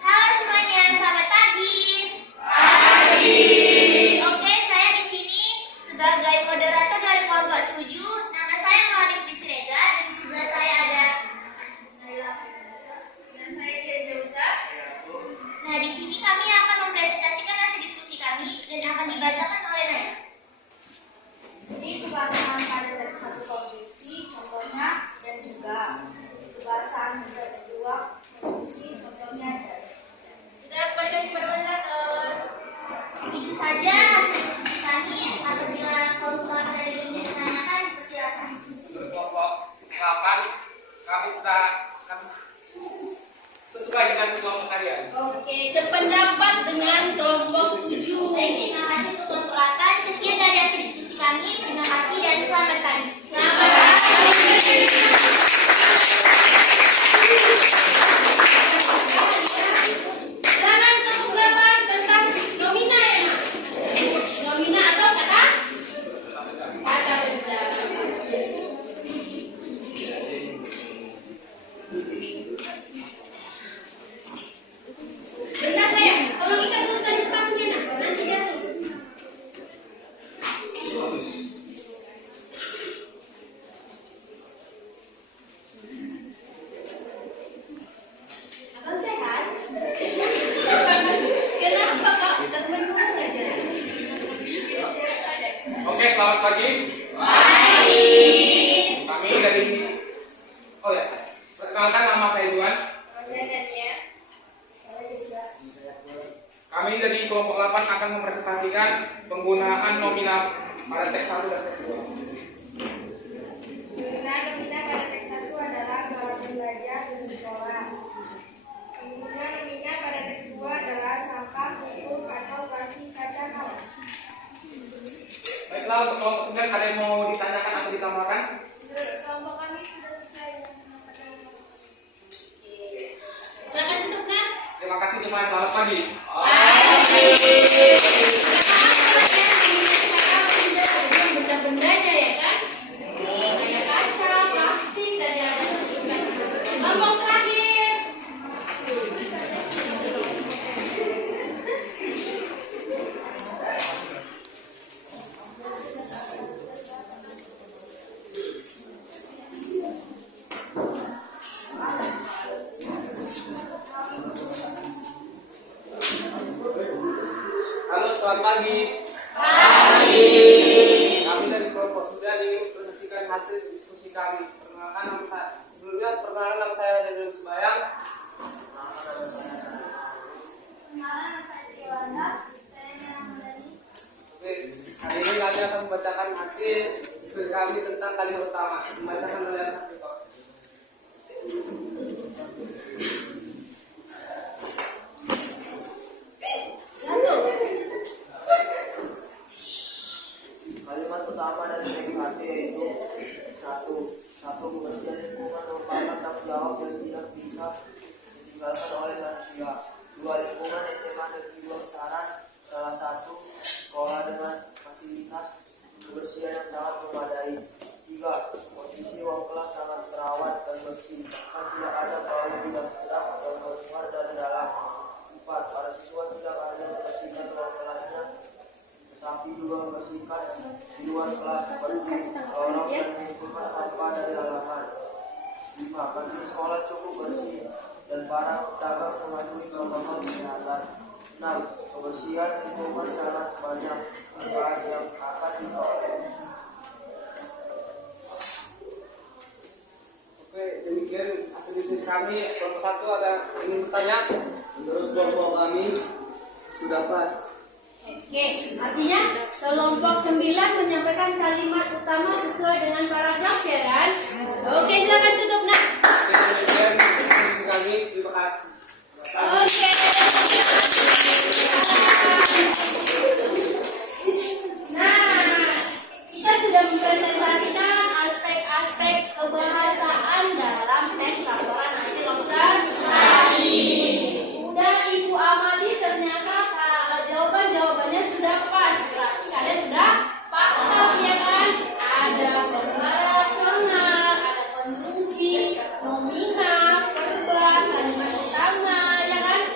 Halo semuanya, selamat pagi. Oke, saya di sini sebagai moderator dari kelompok 7. Nama saya Muhammad Bisrega dan di sebelah saya ada Naila dan saya Jauza. Nah, di sini kami akan mempresentasikan hasil diskusi kami dan akan dibacakan oleh Naya. Jadi kebangsaan pada teks 1 kondisi, contohnya dan juga kebangsaan teks 2 kondisi, contohnya dan. Sudah kembali kepada moderator. Begitu saja hasil diskusi kami. Apabila kawan-kawan dari dunia ditanyakan, persilakan. Kelompok 8 kami sesuai dengan kelompok kalian. Oke, sependapat dengan kelompok 7. Baik, terima kasih untuk kelompok 8. Sekian dari hasil diskusi kami. Terima kasih dan selamat pagi. Selamat pagi. Silakan kelompok 8 tentang nomina ya, Nak? Nomina atau kata? Kata benda. Bentar saya, tolong ikat dulu tadi sepatunya, Nak. Nanti jatuh. Abang sehat? Kenapa kok termenung aja? Oke, selamat pagi. Kami dari perkenalkan nama saya Duan. Kami dari kelompok 8 akan mempresentasikan penggunaan nominal pada teks 1 dan teks 2. Nomina pada teks 1 adalah peralatan belajar dan sekolah. Kemudian nomina pada teks 2 adalah sampah, pupuk, atau plastik kaca kalah. Baiklah, untuk kelompok 9 ada yang mau ditanyakan atau ditambahkan? Kelompok kami sudah selesai dengan materi. Silakan tutup, Nak. Terima kasih semuanya, selamat pagi. Benda-bendanya ya kan? Kayak kaca, plastik, dan yang ngomong terakhir. Halo, selamat pagi. Kami dari kelompok 9 ingin mempresentasikan hasil diskusi kami. Perkenalkan nama saya Daniel Sebayang. Oke, hari ini kami akan membacakan hasil diskusi kami tentang kalimat utama. Membacakan oleh Sakito. Kalimat utama dari teks 1 yaitu satu kebersihan lingkungan merupakan tanggung jawab yang tidak bisa ditinggalkan oleh manusia. 2. Lingkungan SMA Negeri 2 Kisaran salah satu sekolah dengan fasilitas kebersihan yang sangat memadai. 3. Kondisi ruang kelas sangat terawat dan bersih, bahkan tidak ada bau tidak sedap atau keluar dari dalam. 4. Para siswa tidak hanya membersihkan ruang kelasnya, tetapi juga membersihkan di luar kelas seperti lorong dan mengumpulkan sampah dari halaman. 5. Kantin sekolah cukup bersih dan para pedagang mematuhi protokol kesehatan. 6. Kebersihan lingkungan sangat banyak manfaat yang akan diperoleh. Oke, demikian hasil diskusi kami. Kelompok 1 ada yang ingin bertanya? Menurut kelompok kami sudah pas. Oke, artinya kelompok 9 menyampaikan kalimat utama sesuai dengan paragraf ya kan? Oke, silakan tutup, Nak. Oke, demikian diskusi kami. Terima kasih. Oke. Nah, kita sudah mempresentasikan aspek-aspek kebahasaan dalam teks laporan hasil observasi. Udah Ibu amati ternyata jawabannya sudah pas. Berarti kalian sudah paham ya kan? Ada verba rasional, ada konjungsi, nomina, verba, kalimat utama ya kan?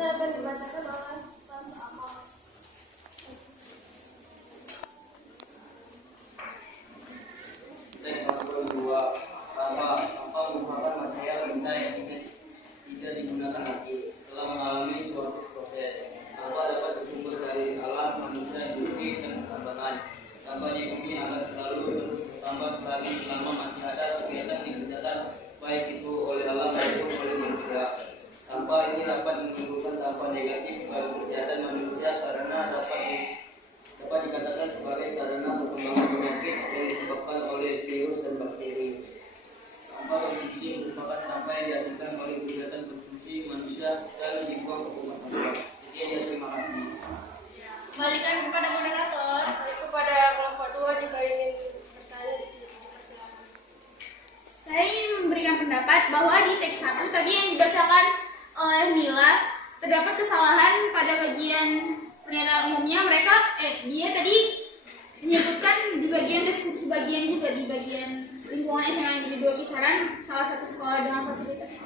Selanjutnya akan dibacakan oleh Mas Amos. Teks 42. Sampah merupakan material sisa yang tidak digunakan lagi setelah mengalami suatu proses. Sampah dapat bersumber dari alam, manusia, industri, dan pertambangan. Sampah di bumi akan selalu terus bertambah lagi selama masih ada kegiatan dikerjakan baik itu oleh alam maupun oleh manusia. Sampah ini dapat menimbulkan dampak negatif bagi kesehatan manusia karena dapat dikatakan sebagai sarana perkembangan penyakit yang disebabkan oleh virus dan bakteri. Sampah konsumsi merupakan sampah yang dihasilkan oleh kegiatan konsumsi manusia dan dibuang ke tempat sampah. Sekian dan terima kasih. Kembalikan kepada moderator. Kepada kelompok 2 juga ingin bertanya di sini. Saya ingin memberikan pendapat bahwa di teks 1 tadi yang dibacakan oleh Mila terdapat kesalahan pada bagian pernyataan umumnya. Dia tadi menyebutkan di bagian deskripsi bagian juga di bagian lingkungan SMA Negeri 2 Kisaran salah satu sekolah dengan fasilitas.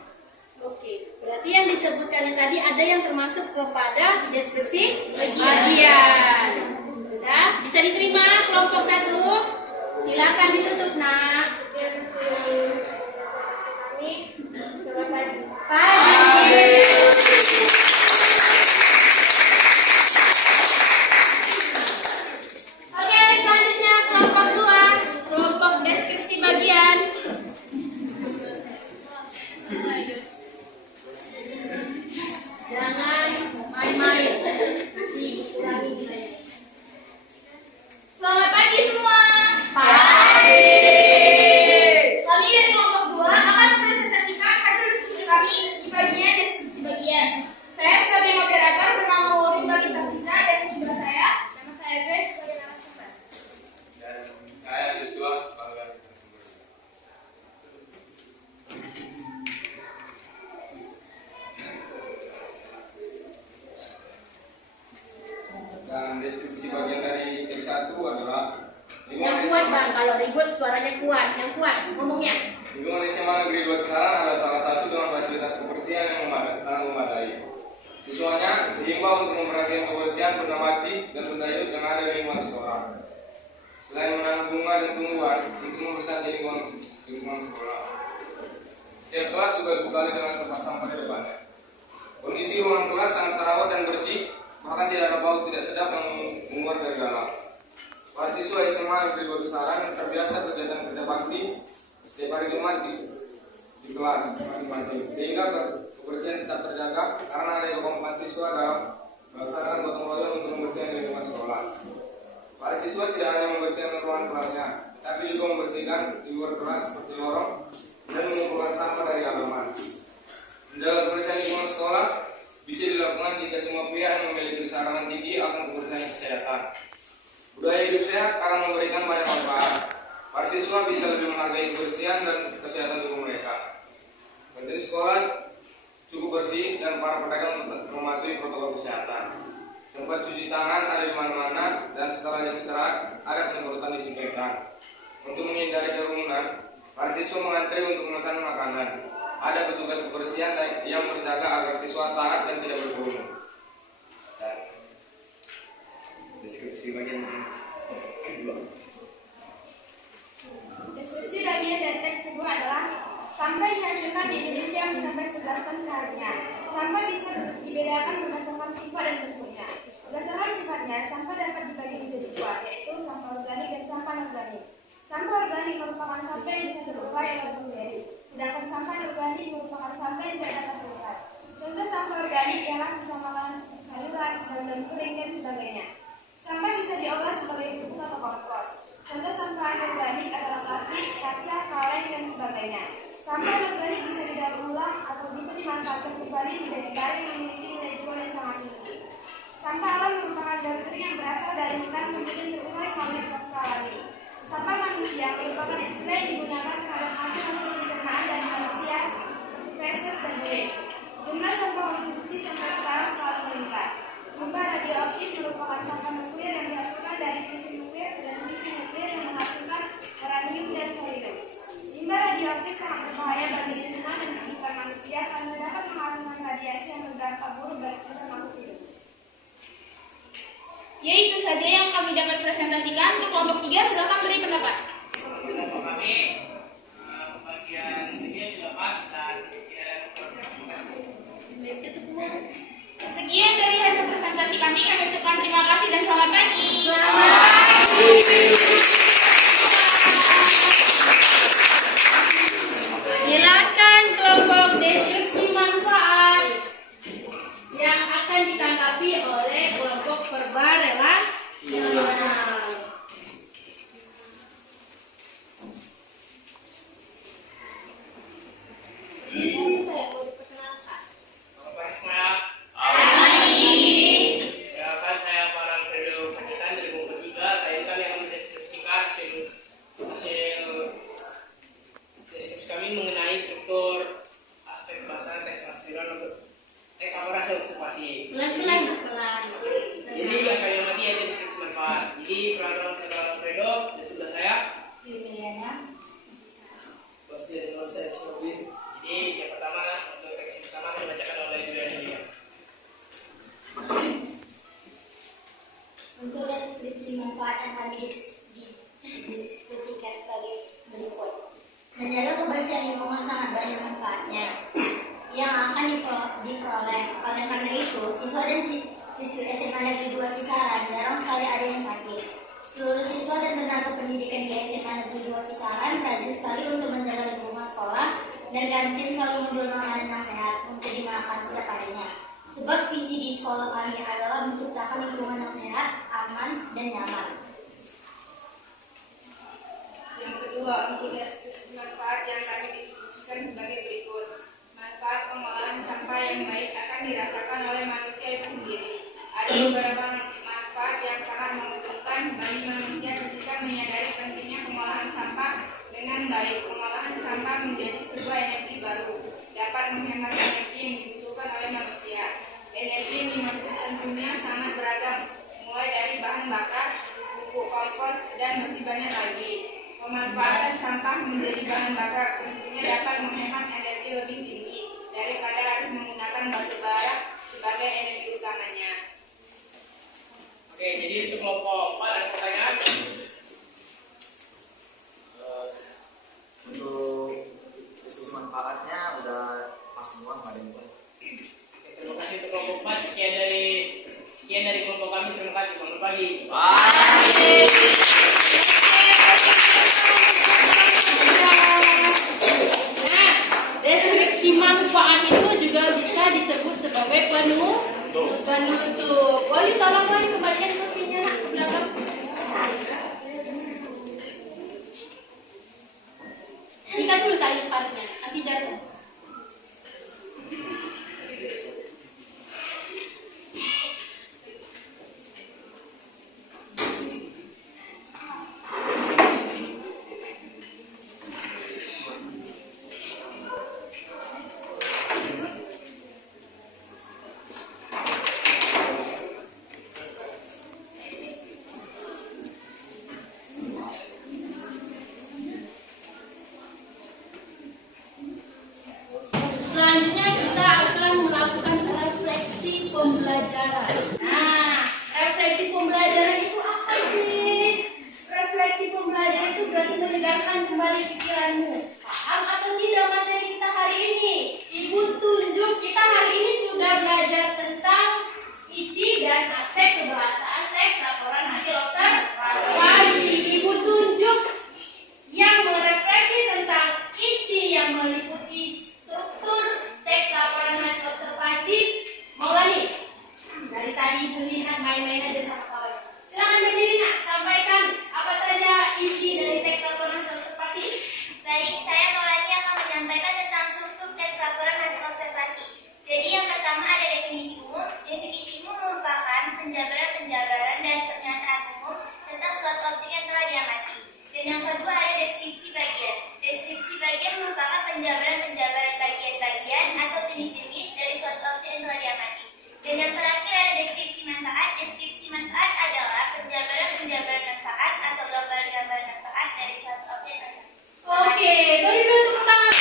Oke, berarti yang disebutkan yang tadi ada yang termasuk kepada deskripsi bagian. Sudah, bisa diterima kelompok 1? Silakan ditutup, Nak. Kami selamat pagi. Oke, selanjutnya kelompok 2, kelompok deskripsi bagian. Jangan main-main. Nanti kurangi nilainya. Selamat pagi semua. Kami dari kelompok 2 akan mempresentasikan hasil diskusi kami di bagian deskripsi bagian. Saya sebagai moderator bernama Wuri Bagi Sabrisa dan di sebelah saya nama saya Grace sebagai narasumber. Dan saya Joshua sebagai narasumber. Dan deskripsi bagian dari teks 1 adalah Yang kuat, Bang. Kalau ribut suaranya kuat. Yang kuat ngomongnya. lingkungan SMA Negeri 2 Kisaran adalah salah satu dengan fasilitas kebersihan yang sangat memadai. Siswanya diimbau untuk memperhatikan kebersihan benda mati dan benda hidup yang ada di lingkungan sekolah. Selain menanam bunga dan tumbuhan, untuk mempercantik lingkungan sekolah. Setiap kelas juga dibekali dengan tempat sampah di depannya. Kondisi ruangan kelas sangat terawat dan bersih, bahkan tidak ada bau tidak sedap yang menguar dari dalam. Para siswa SMA Negeri 2 Kisaran terbiasa kegiatan kerja bakti setiap hari Jumat di kelas masing-masing, sehingga kebersihan tetap terjaga karena ada kekompakan siswa dalam melaksanakan gotong royong untuk membersihkan lingkungan sekolah. Para siswa tidak hanya membersihkan ruangan kelasnya, tapi juga membersihkan di luar kelas seperti lorong dan mengumpulkan sampah dari halaman. Menjaga kebersihan lingkungan sekolah bisa dilakukan jika semua pihak yang memiliki kesadaran tinggi akan kebersihan kesehatan. Budaya hidup sehat akan memberikan banyak manfaat. Para siswa bisa lebih menghargai kebersihan dan kesehatan tubuh mereka. Kantin sekolah cukup bersih dan para pedagang mematuhi protokol kesehatan. Tempat cuci tangan ada di mana-mana dan setelah jam istirahat ada penyemprotan disinfektan. Untuk menghindari kerumunan, para siswa mengantri untuk memesan makanan. Ada petugas kebersihan yang menjaga agar siswa taat dan tidak berkerumun. Deskripsi bagian kedua. Deskripsi bagian dari teks kedua adalah sampah dihasilkan di Indonesia mencapai 11 ton perharinya. Sampah bisa dibedakan berdasarkan sifat dan bentuknya. Berdasarkan sifatnya, sampah dapat dibagi menjadi dua, yaitu sampah organik dan sampah anorganik. Sampah organik merupakan sampah yang bisa terurai atau berberi, sedangkan sampah anorganik merupakan sampah yang tidak dapat terurai. Contoh sampah organik ialah sisa makanan seperti sayuran, daun kering dan sebagainya. Sampah bisa diolah sebagai pupuk atau kompos. Contoh sampah anorganik adalah plastik, kaca, kaleng, dan sebagainya. Sampah anorganik bisa didaur ulang atau bisa dimanfaatkan kembali menjadi barang yang memiliki nilai jual yang sangat tinggi. Sampah alam merupakan daun kering yang berasal dari hutan kemudian terurai melalui proses alami. Sampah manusia merupakan istilah yang digunakan terhadap hasil pencernaan dari manusia, feses dan urin. Jumlah sampah konsumsi sampai sekarang selalu meningkat. Limbah radioaktif merupakan sampah nuklir yang dihasilkan dari fisi nuklir dan fisi nuklir yang menghasilkan uranium dan thorium. Limbah radioaktif sangat berbahaya bagi lingkungan dan kehidupan manusia karena dapat menghasilkan radiasi yang berdampak buruk bagi Ya, itu saja yang kami dapat presentasikan. Untuk kelompok 3 silakan beri pendapat. Kelompok kami bagian video sudah pas dan tidak ada kekurangan. Terima kasih. Sekian dari hasil presentasi kami ucapkan terima kasih dan selamat pagi. Silakan kelompok deskripsi manfaat yang akan ditanggapi oleh kelompok perbarelawan. Jadi dulu saya mau diperkenalkan. Selamat pagi semua. Perkenalkan saya Farhan Fredo Panjaitan dari kelompok 3. Kali ini kami akan mendeskripsikan hasil deskripsi kami mengenai struktur aspek bahasa teks laporan untuk teks laporan hasil observasi. Pelan-pelan. Jadi yang kami amati yaitu deskripsi manfaat. Jadi perkenalkan saya Farhan Fredo dan sebelah saya Bos dari saya Sobin. Jadi yang pertama untuk teks pertama dibacakan oleh Julian. Untuk deskripsi manfaat yang kami didiskusikan sebagai berikut. Menjaga kebersihan lingkungan sangat banyak manfaatnya yang akan diperoleh. Oleh karena itu, siswa dan siswi SMA Negeri 2 Kisaran jarang sekali ada yang sakit. Seluruh siswa dan tenaga pendidikan di SMA Negeri 2 Kisaran rajin sekali untuk menjaga lingkungan sekolah dan kantin selalu menjual makanan yang sehat untuk dimakan setiap harinya. Sebab visi di sekolah kami adalah menciptakan lingkungan yang sehat, aman, dan nyaman. Yang kedua, untuk deskripsi manfaat yang kami diskusikan sebagai berikut. Manfaat pengolahan sampah yang baik akan dirasakan oleh manusia itu sendiri. Ada beberapa manfaat yang sangat menguntungkan bagi manusia ketika menyadari pentingnya pengolahan sampah dengan baik. Pengolahan sampah menjadi sebuah energi baru, dapat menghemat energi yang dibutuhkan oleh manusia. Energi yang dimaksud tentunya sangat beragam, mulai dari bahan bakar, pupuk kompos, dan masih banyak lagi. Pemanfaatan sampah menjadi bahan bakar tentunya dapat menghemat energi lebih tinggi daripada harus menggunakan batu bara sebagai energi utamanya. Oke, jadi untuk kelompok 4 ada pertanyaan. Untuk diskusi manfaatnya udah pas semua, nggak ada yang boleh. Oke, terima kasih untuk kelompok 4. Sekian dari kelompok kami. Terima kasih. Selamat pagi. Nah, deskripsi manfaat itu juga bisa disebut sebagai penutup. Wali, tolong Wali kembalikan kursinya ke belakang. Ikat dulu tali sepatunya, nanti jatuh. Selanjutnya kita akan melakukan refleksi pembelajaran. Nah, refleksi pembelajaran itu apa sih? Refleksi pembelajaran itu berarti mendengarkan kembali pikiranmu. Paham atau tidak materi kita hari ini? Ibu tunjuk, kita hari ini sudah belajar tentang isi dan aspek kebahasaan teks laporan hasil observasi. Ibu tunjuk yang merefleksi tentang isi yang meliputi struktur teks laporan hasil observasi. Mau nih? Dari tadi ibu lihat main-main aja sama kawan. Silakan berdiri nak, sampaikan apa saja isi dari teks laporan hasil observasi. Baik, saya Maulani akan menyampaikan tentang struktur teks laporan hasil observasi. Jadi yang pertama ada definisi umum. Definisi umum merupakan penjabaran dan pernyataan umum tentang suatu objek yang telah diamati. Dan yang kedua ada deskripsi bagian. Deskripsi bagian merupakan penjabaran bagian-bagian atau jenis-jenis dari suatu objek yang telah diamati. Dan yang terakhir ada deskripsi manfaat. Deskripsi manfaat adalah penjabaran manfaat atau gambaran-gambaran manfaat dari suatu objek. Oke, beri dulu tepuk tangan.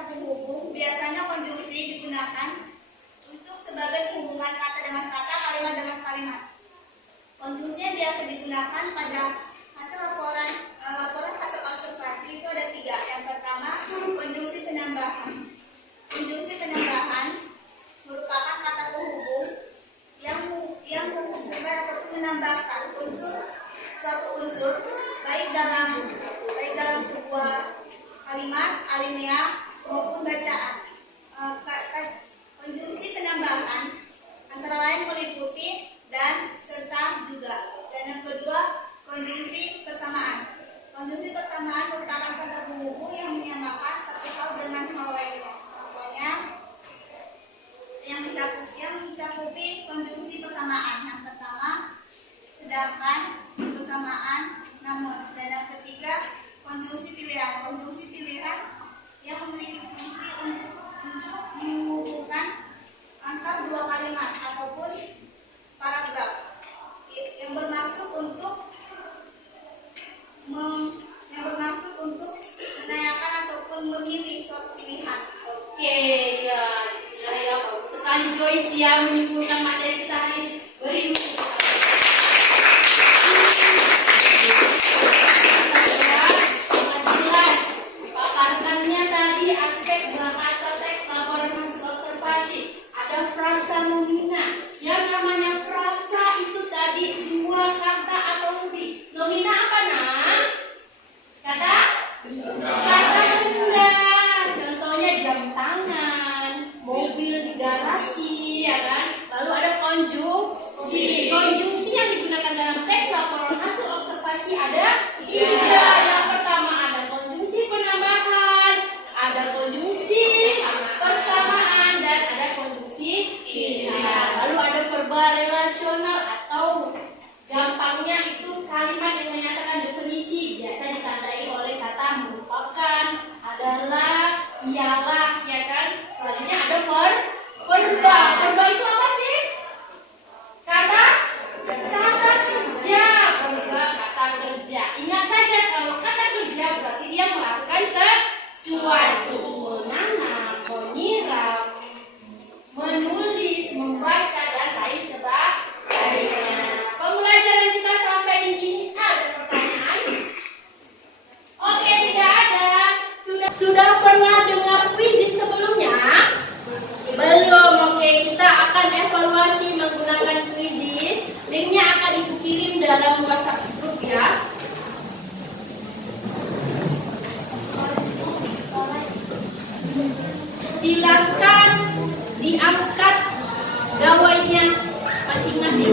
kata penghubung, biasanya konjungsi digunakan untuk sebagai hubungan kata dengan kata, kalimat dengan kalimat. Konjungsi yang biasa digunakan pada hasil laporan hasil observasi itu ada 3. Yang pertama, konjungsi penambahan. Konjungsi penambahan merupakan kata penghubung yang menghubungkan ataupun menambahkan suatu unsur baik dalam sebuah kalimat, alinea maupun bacaan. Konjungsi penambahan antara lain meliputi dan, serta, juga. Dan yang kedua, konjungsi persamaan. Konjungsi persamaan merupakan kata penghubung yang menyamakan satu hal dengan hal lainnya. Contohnya yang mencakupi konjungsi persamaan. Yang pertama, sedangkan, persamaan, namun. Dan yang ketiga, konjungsi pilihan. Konjungsi pilihan yang memiliki fungsi untuk menghubungkan antar dua kalimat ataupun paragraf yang bermaksud untuk menanyakan ataupun memilih suatu pilihan. Oke, ya, saya bagus sekali Joyce ya menyimpulkan materi kita hari ini. Beri dulu jelas paparkannya tadi aspek bahasa teks laporan hasil observasi. Ada frasa nomina. Yang namanya frasa itu tadi 2 kata atau lebih. Nomina apa nak? Kata benda. Contohnya jam tangan, mobil di garasi, ya kan? Lalu ada konjungsi. Konjungsi yang digunakan dalam teks laporan hasil observasi ada 3. Yang pertama ada konjungsi penambahan, ada konjungsi persamaan, dan ada konjungsi pilihan. Lalu ada verba relasional atau gampangnya itu kalimat yang menyatakan definisi, biasa ditandai oleh kata merupakan, adalah, ialah, ya kan? Selanjutnya ada verba. Verba itu apa sih? Kata kerja. Verba kata kerja. Ingat saja kalau kata kerja berarti dia melakukan sesuatu. Menanam, menyiram, menulis, membaca, dan lain sebagainya. Pembelajaran kita sampai di sini. Ada pertanyaan? Oke, tidak ada. Sudah pernah dengar kuis sebelumnya? Belum. Oke, kita akan evaluasi menggunakan kuis. Linknya akan ibu kirim dalam WhatsApp grup ya. Silakan diangkat gawainya masing-masing.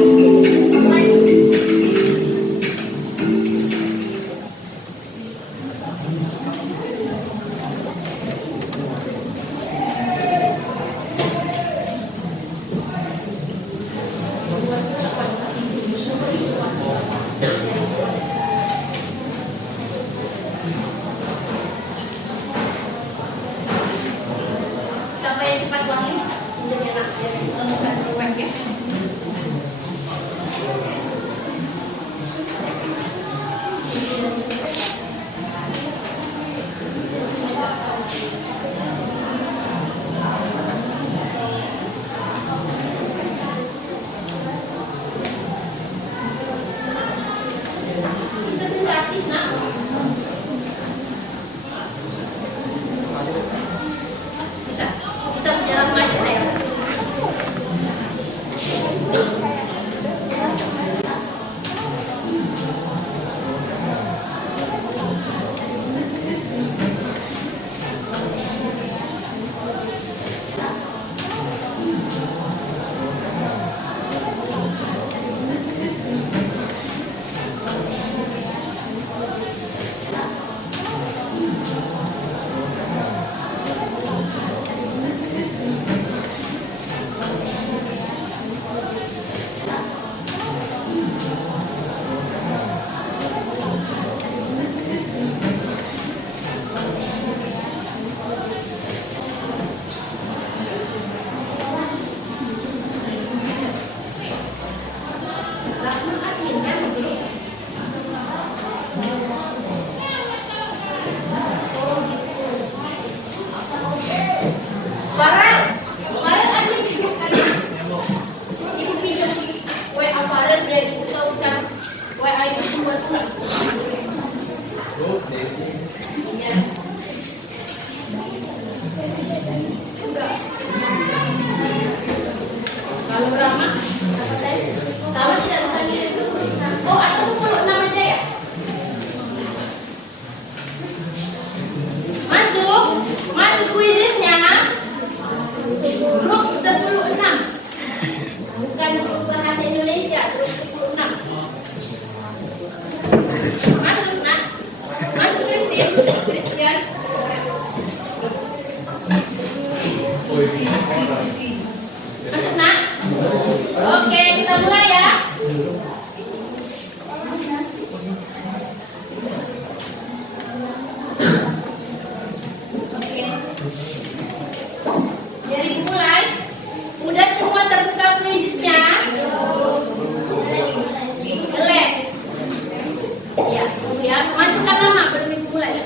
Siapa yang cepat wangi? Menjadi anak ya. Web ya. Integrasi, nak. Bisa berjalan aja saya. Masuk nak? Oke, kita mulai ya. Dari mulai, udah semua terbuka kuisnya? Belum. Ya, masukkan nama belum mulai.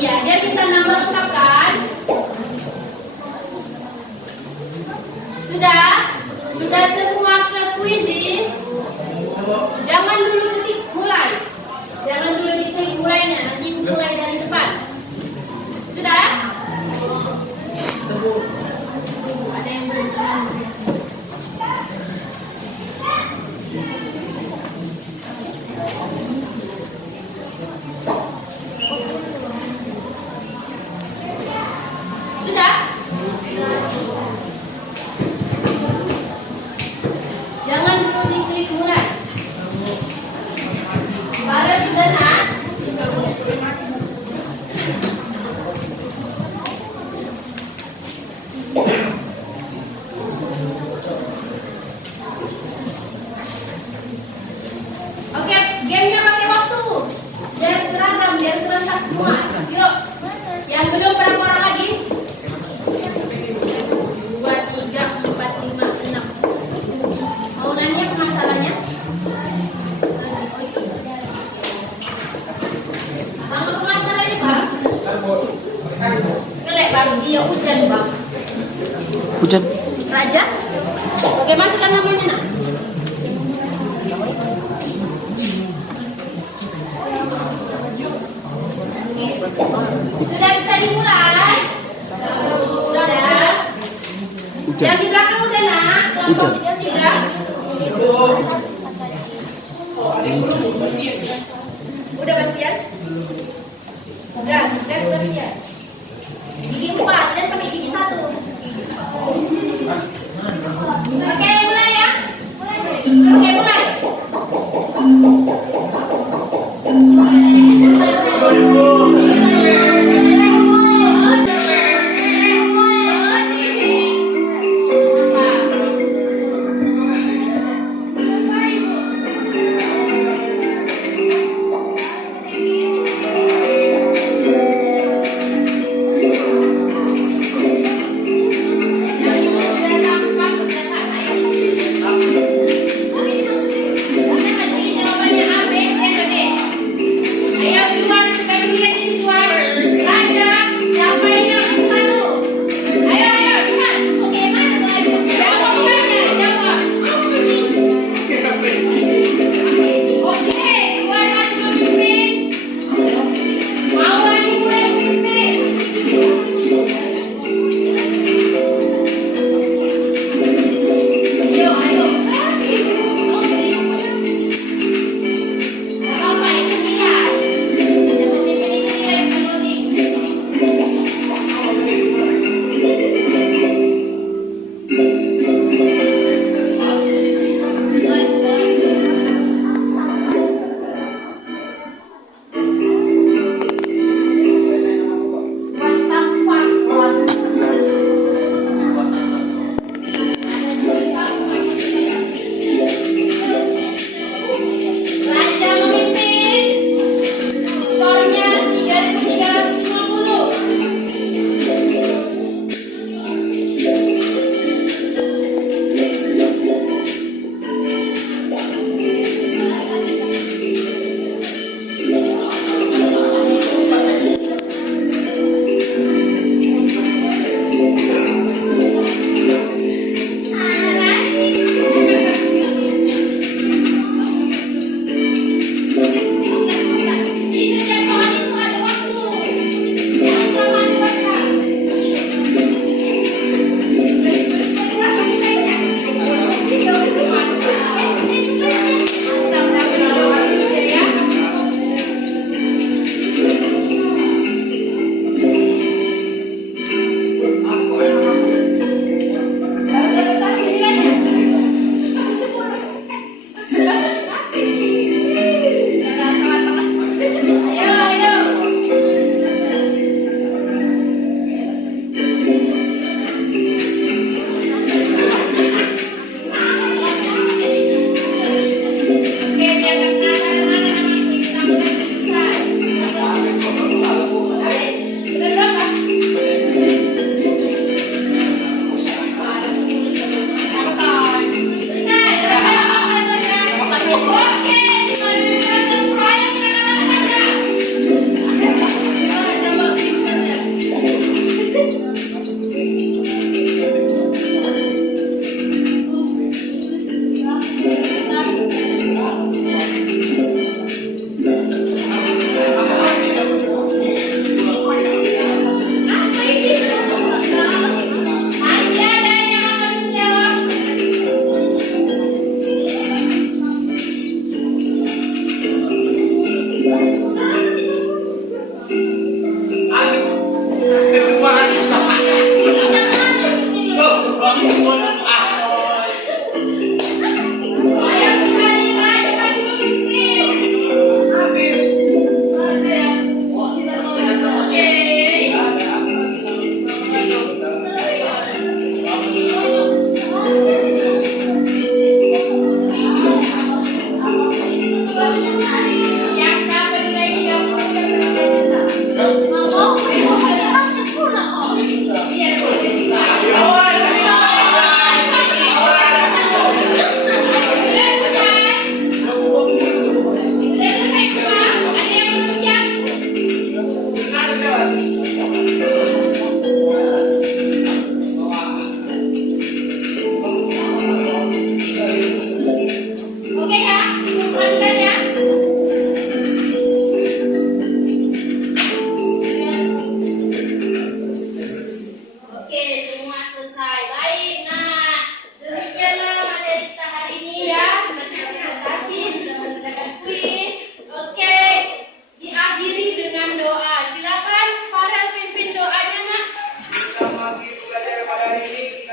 Iya, dia minta nama lengkap kan? Sudah semua ke kuisis? Jangan dulu ketik mulai. Jangan dulu diketik mulainya, nanti mulai dari depan. Sudah? Ada yang belum tenang. Sudah? Jangan dulu diklik mulai. Para sudah nak? Oke, gamenya pakai waktu. Biar seragam, biar serentak semua. Yuk, yang belum berapa orang lagi? 2, 3, 4, 5, 6. Mau nanya masalahnya? Bang, masalahnya bang? Kelek bang, iya hujan bang. Hujan. Raja? Oke, masukkan namanya nak. Sudah bisa dimulai? Sudah. Yang di belakang udah nak? Kelompok 3-3. Udah Bastian? Gas Bastian. Gigi 4 dan sampai gigi 1. Oke, mulai ya. Oke, mulai.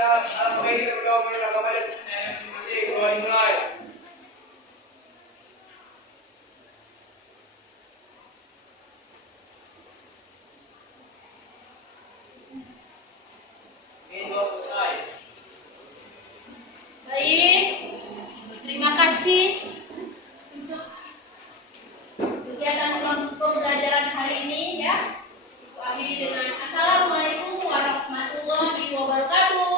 Apakah kita berdoa kepada pertanyaan masing-masing? Doa dimulai. Doa selesai. Baik, terima kasih untuk kegiatan pembelajaran hari ini ya. Aku akhiri dengan Assalamualaikum warahmatullahi wabarakatuh.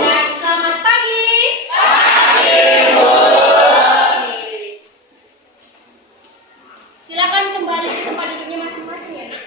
Dan selamat pagi. Silakan kembali ke tempat duduknya masing-masing ya, Nak.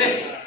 Yes.